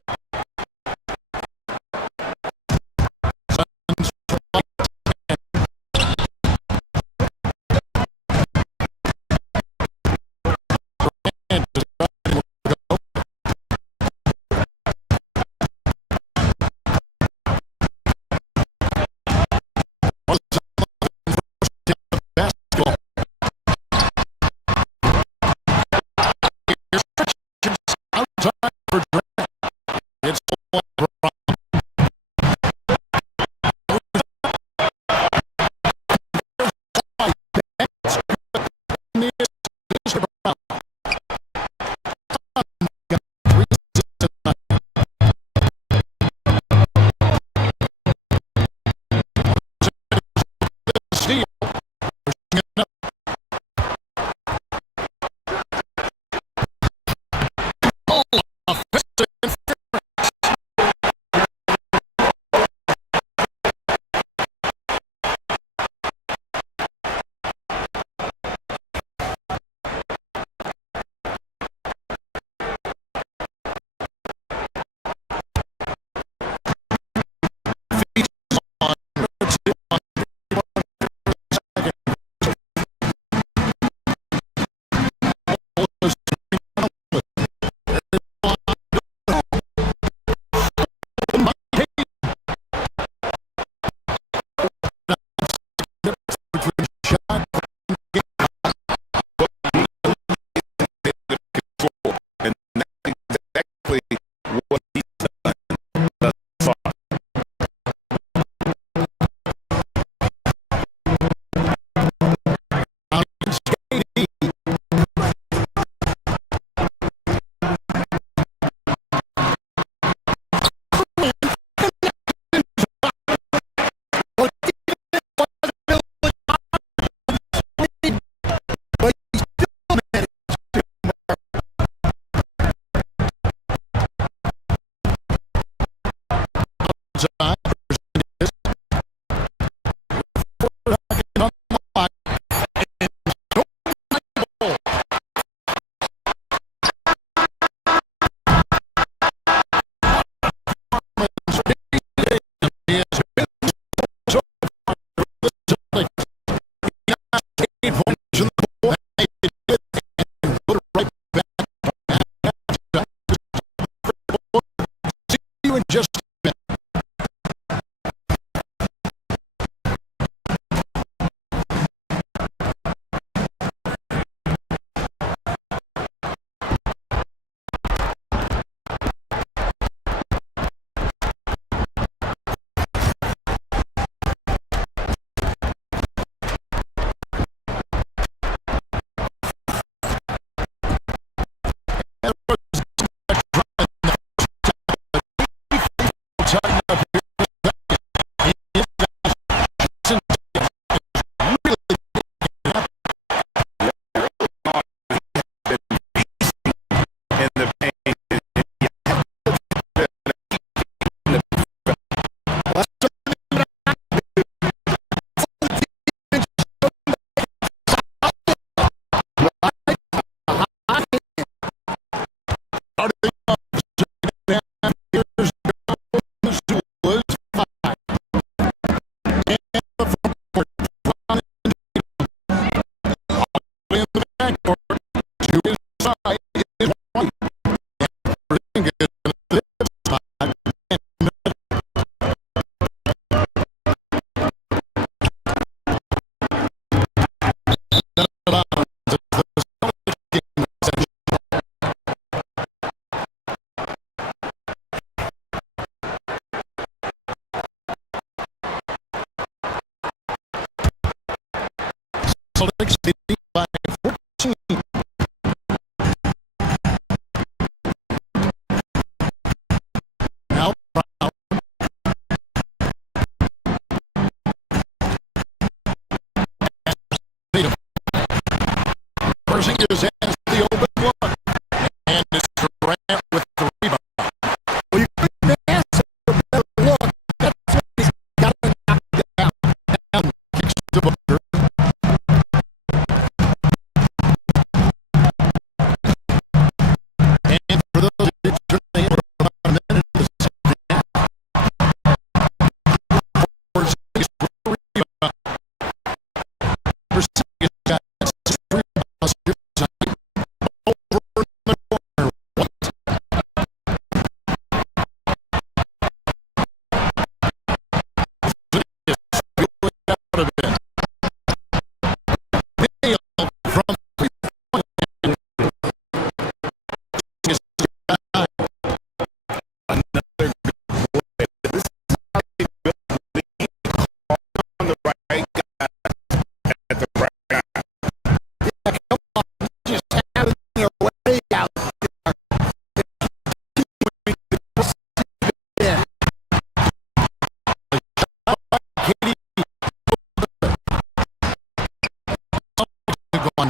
Celtics lead by 14. Now Brown. Porzingis has the open look. And it's Durant with the rebound. Well, you couldn't ask for a better look. That's what he's got to knock down. Down, kicks to Booker. And for those of you turning in about a minute into the second half, Porzingis with the rebound. Porzingis got 6 rebounds here tonight. Over in the corner. Out of it. Neal from 3-point land. Another good play. This is how they build the lead. On the right guy at the right guy. Yeah, come on. Just having their way out there. Yeah. Katie. Going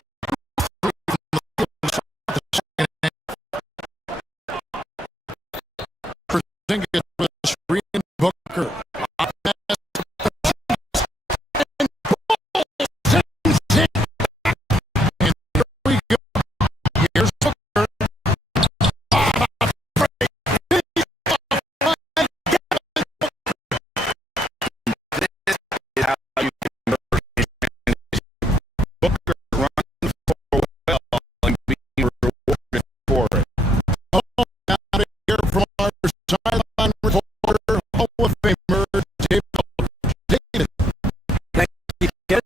Porzingis with a screen. Booker. And here we go. Here's Booker. How you can Booker run for well and be rewarded for it. Oh, out of here from our sideline reporter, Hall of Famer, David. David. Thank you, Ken.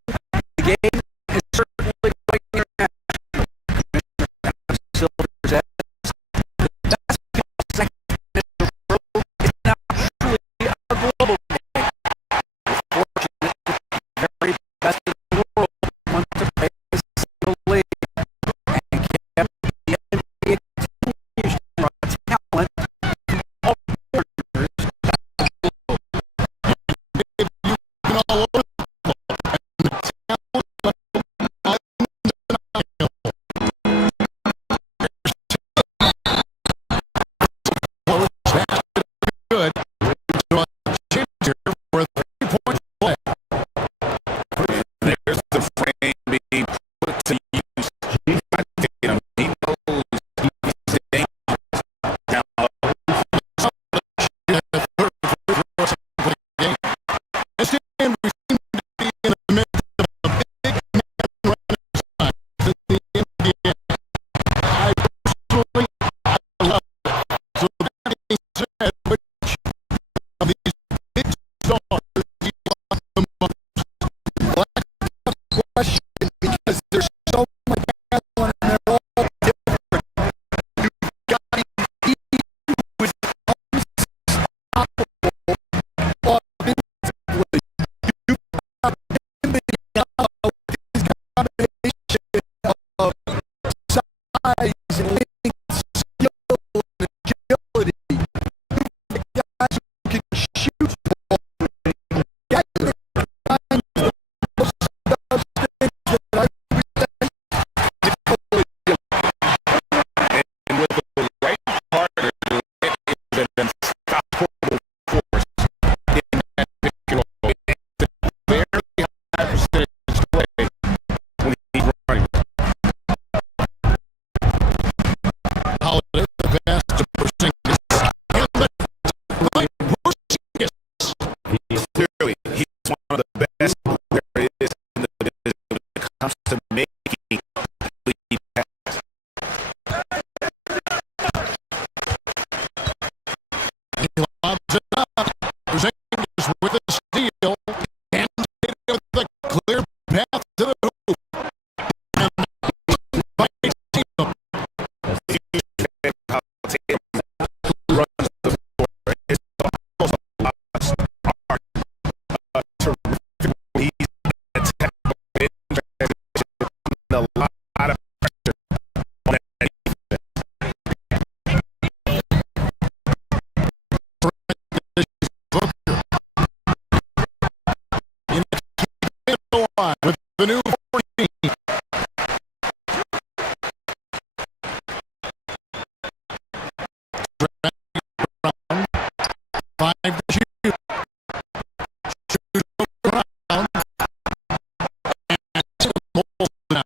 The game is certainly quite international. Commissioner Silver's asked the basketball second in a row is now truly a global game. We're fortunate that the very best in the world want to play line with the new 14. Brown, 5 to shoot. Shoot around. And pulls down.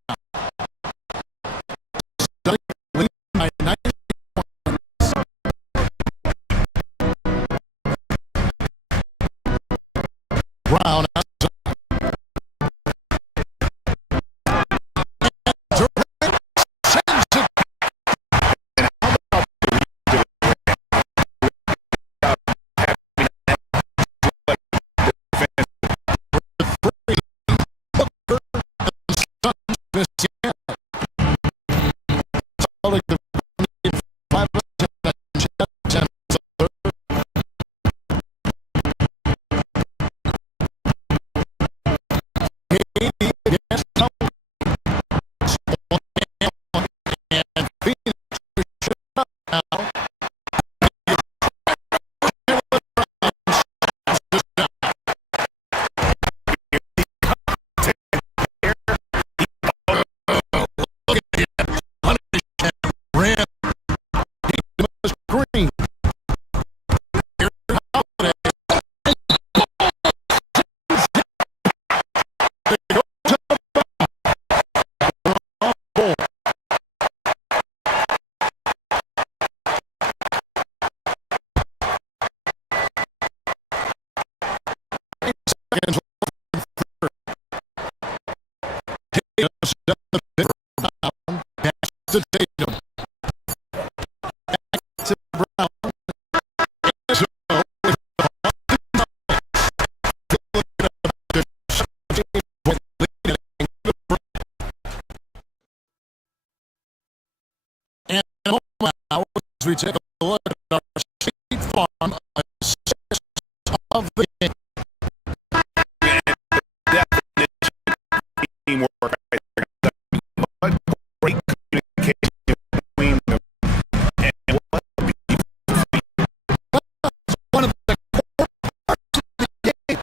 Lead by 9 points. Brown outside. Sends it. Green. We take a look at our State Farm assist of the game. Teamwork right there. But great communication between them. And what One of the core parts of the game.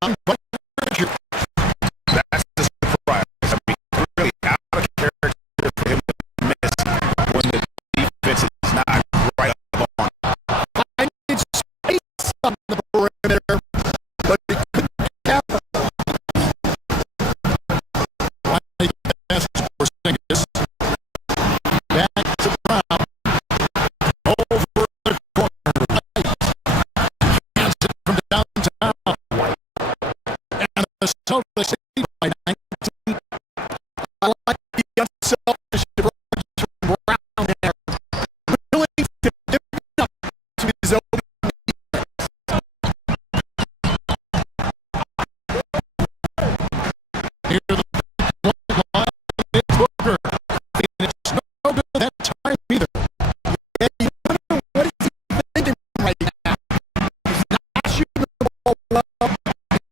by Richard. That's the surprise. I mean, really out of character for him to miss when the defense is not right up on. Finding space on the perimeter, but he couldn't capitalize. Wide pass for Singis. Back to Brown. Over the corner right. Hanson from downtown. And the Celtics lead by 19. I like the unselfish approach from Brown there. Willing to give it up to his own defense. Here the point line is Booker. And it's no good that time either. And you wonder what is he thinking right now? He's not shooting the ball well.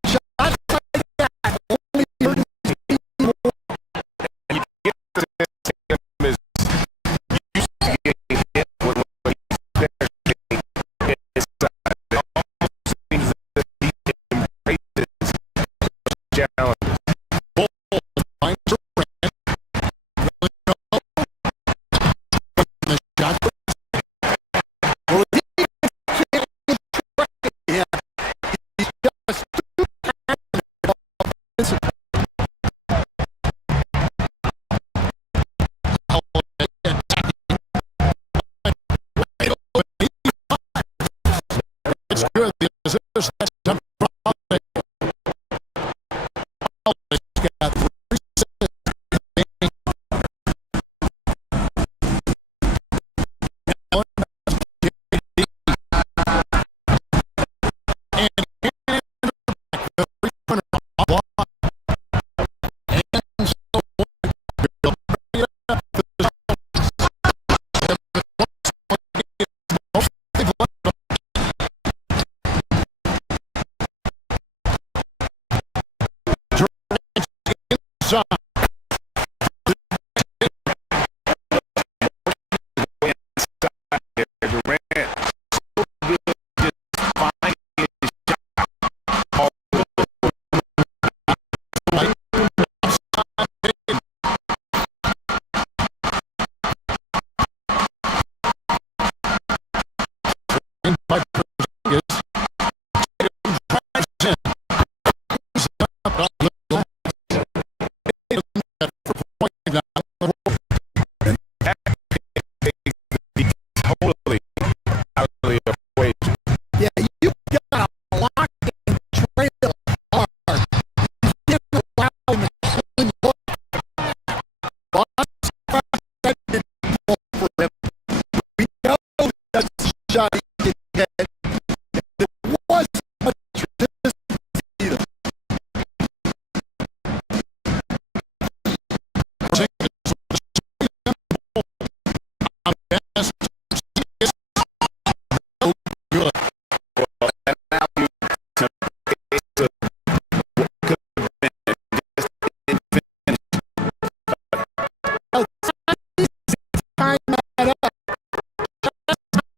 Shots like that only hurt his team more. And you get to him is used to getting hit when he's there. It's it almost seems that he embraces those challenges. Bull finds Durant. Will it go? The shot. Well, he can't get track of him. He's just too passionate about this. It's good. The visitors has done probably. He's got 3 assists. Allen does KD. And the three-pointer block. And so Bill bring it up to the mostly left. Inside. Durant so good just finding his shot all By Porzingis. Drives in. He's up on the left. For point down the road. totally out of the equation. Yeah, you got to lock and trail hard. You can't allow him to clean look. But that didn't fall for him. We know that's the shot he can get. It wasn't much resistance either. On best, it's no good. Well, and now you to it's a what could have been just infinite. Time that up. That's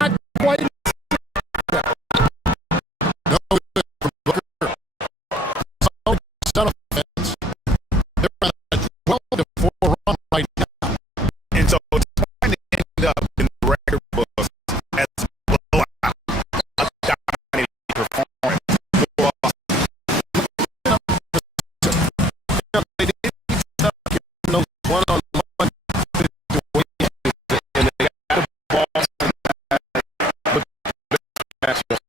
not quite no good from Booker. So, set offense. They're on a 12-4 run right now. And so it's going to end up in the record books as a blowout, a dominating performance. Well, they didn't stop getting those one-on-one situations, and they got the ball, but matchup